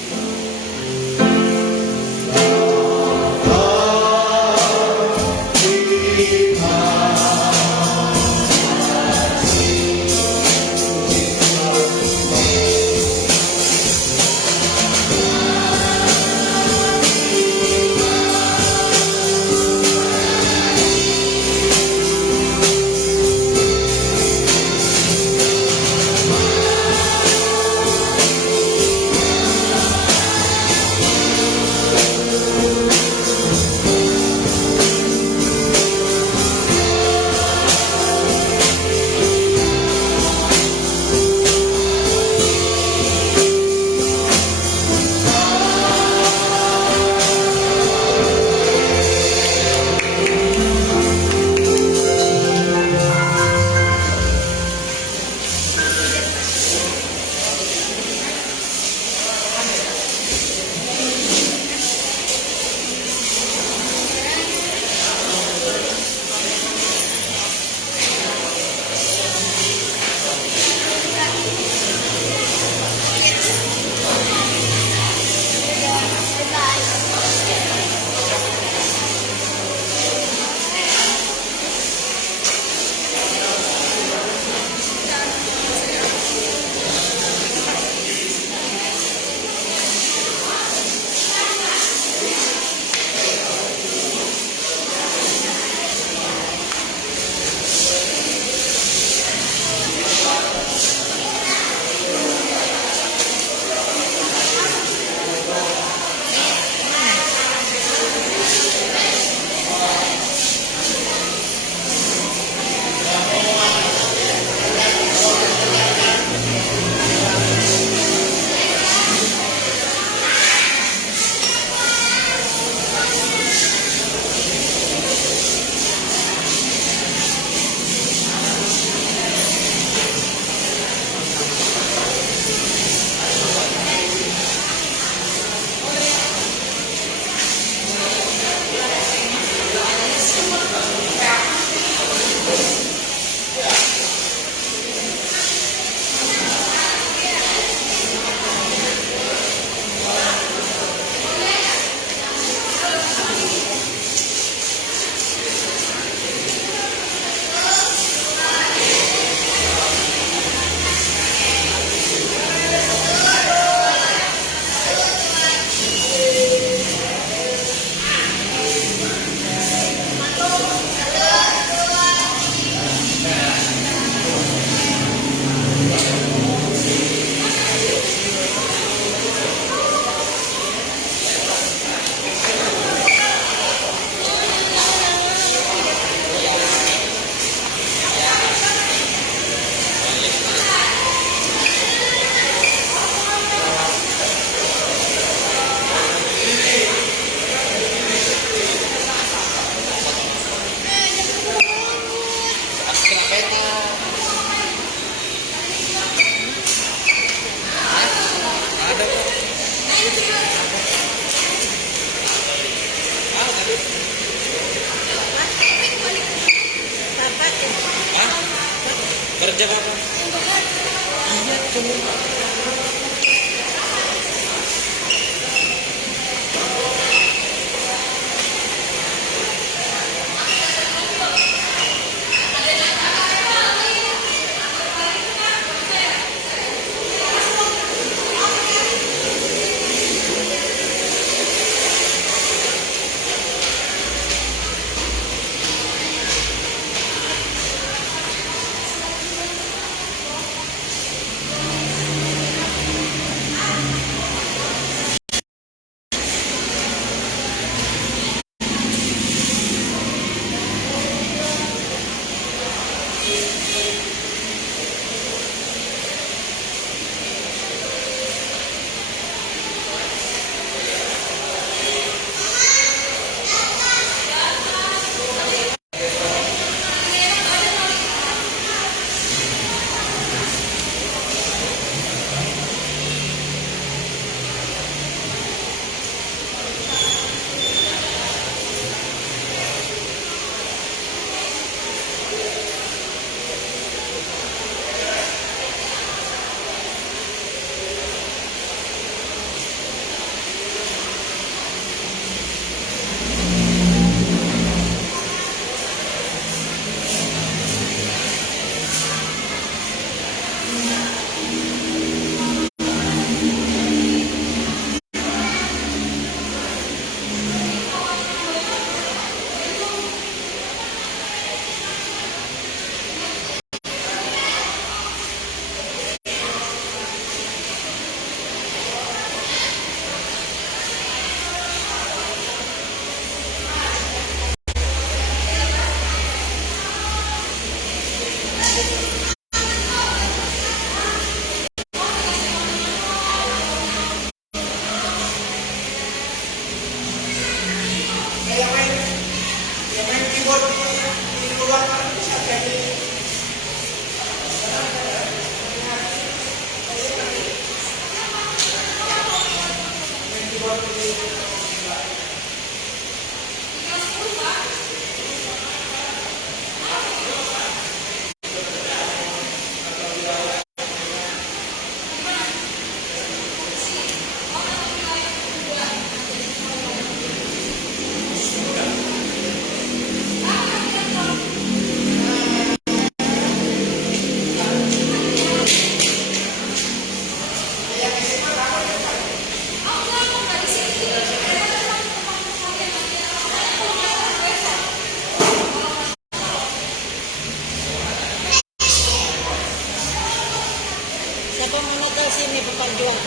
Siapa mau natal sini Bapak jual?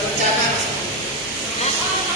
Rencana Hah?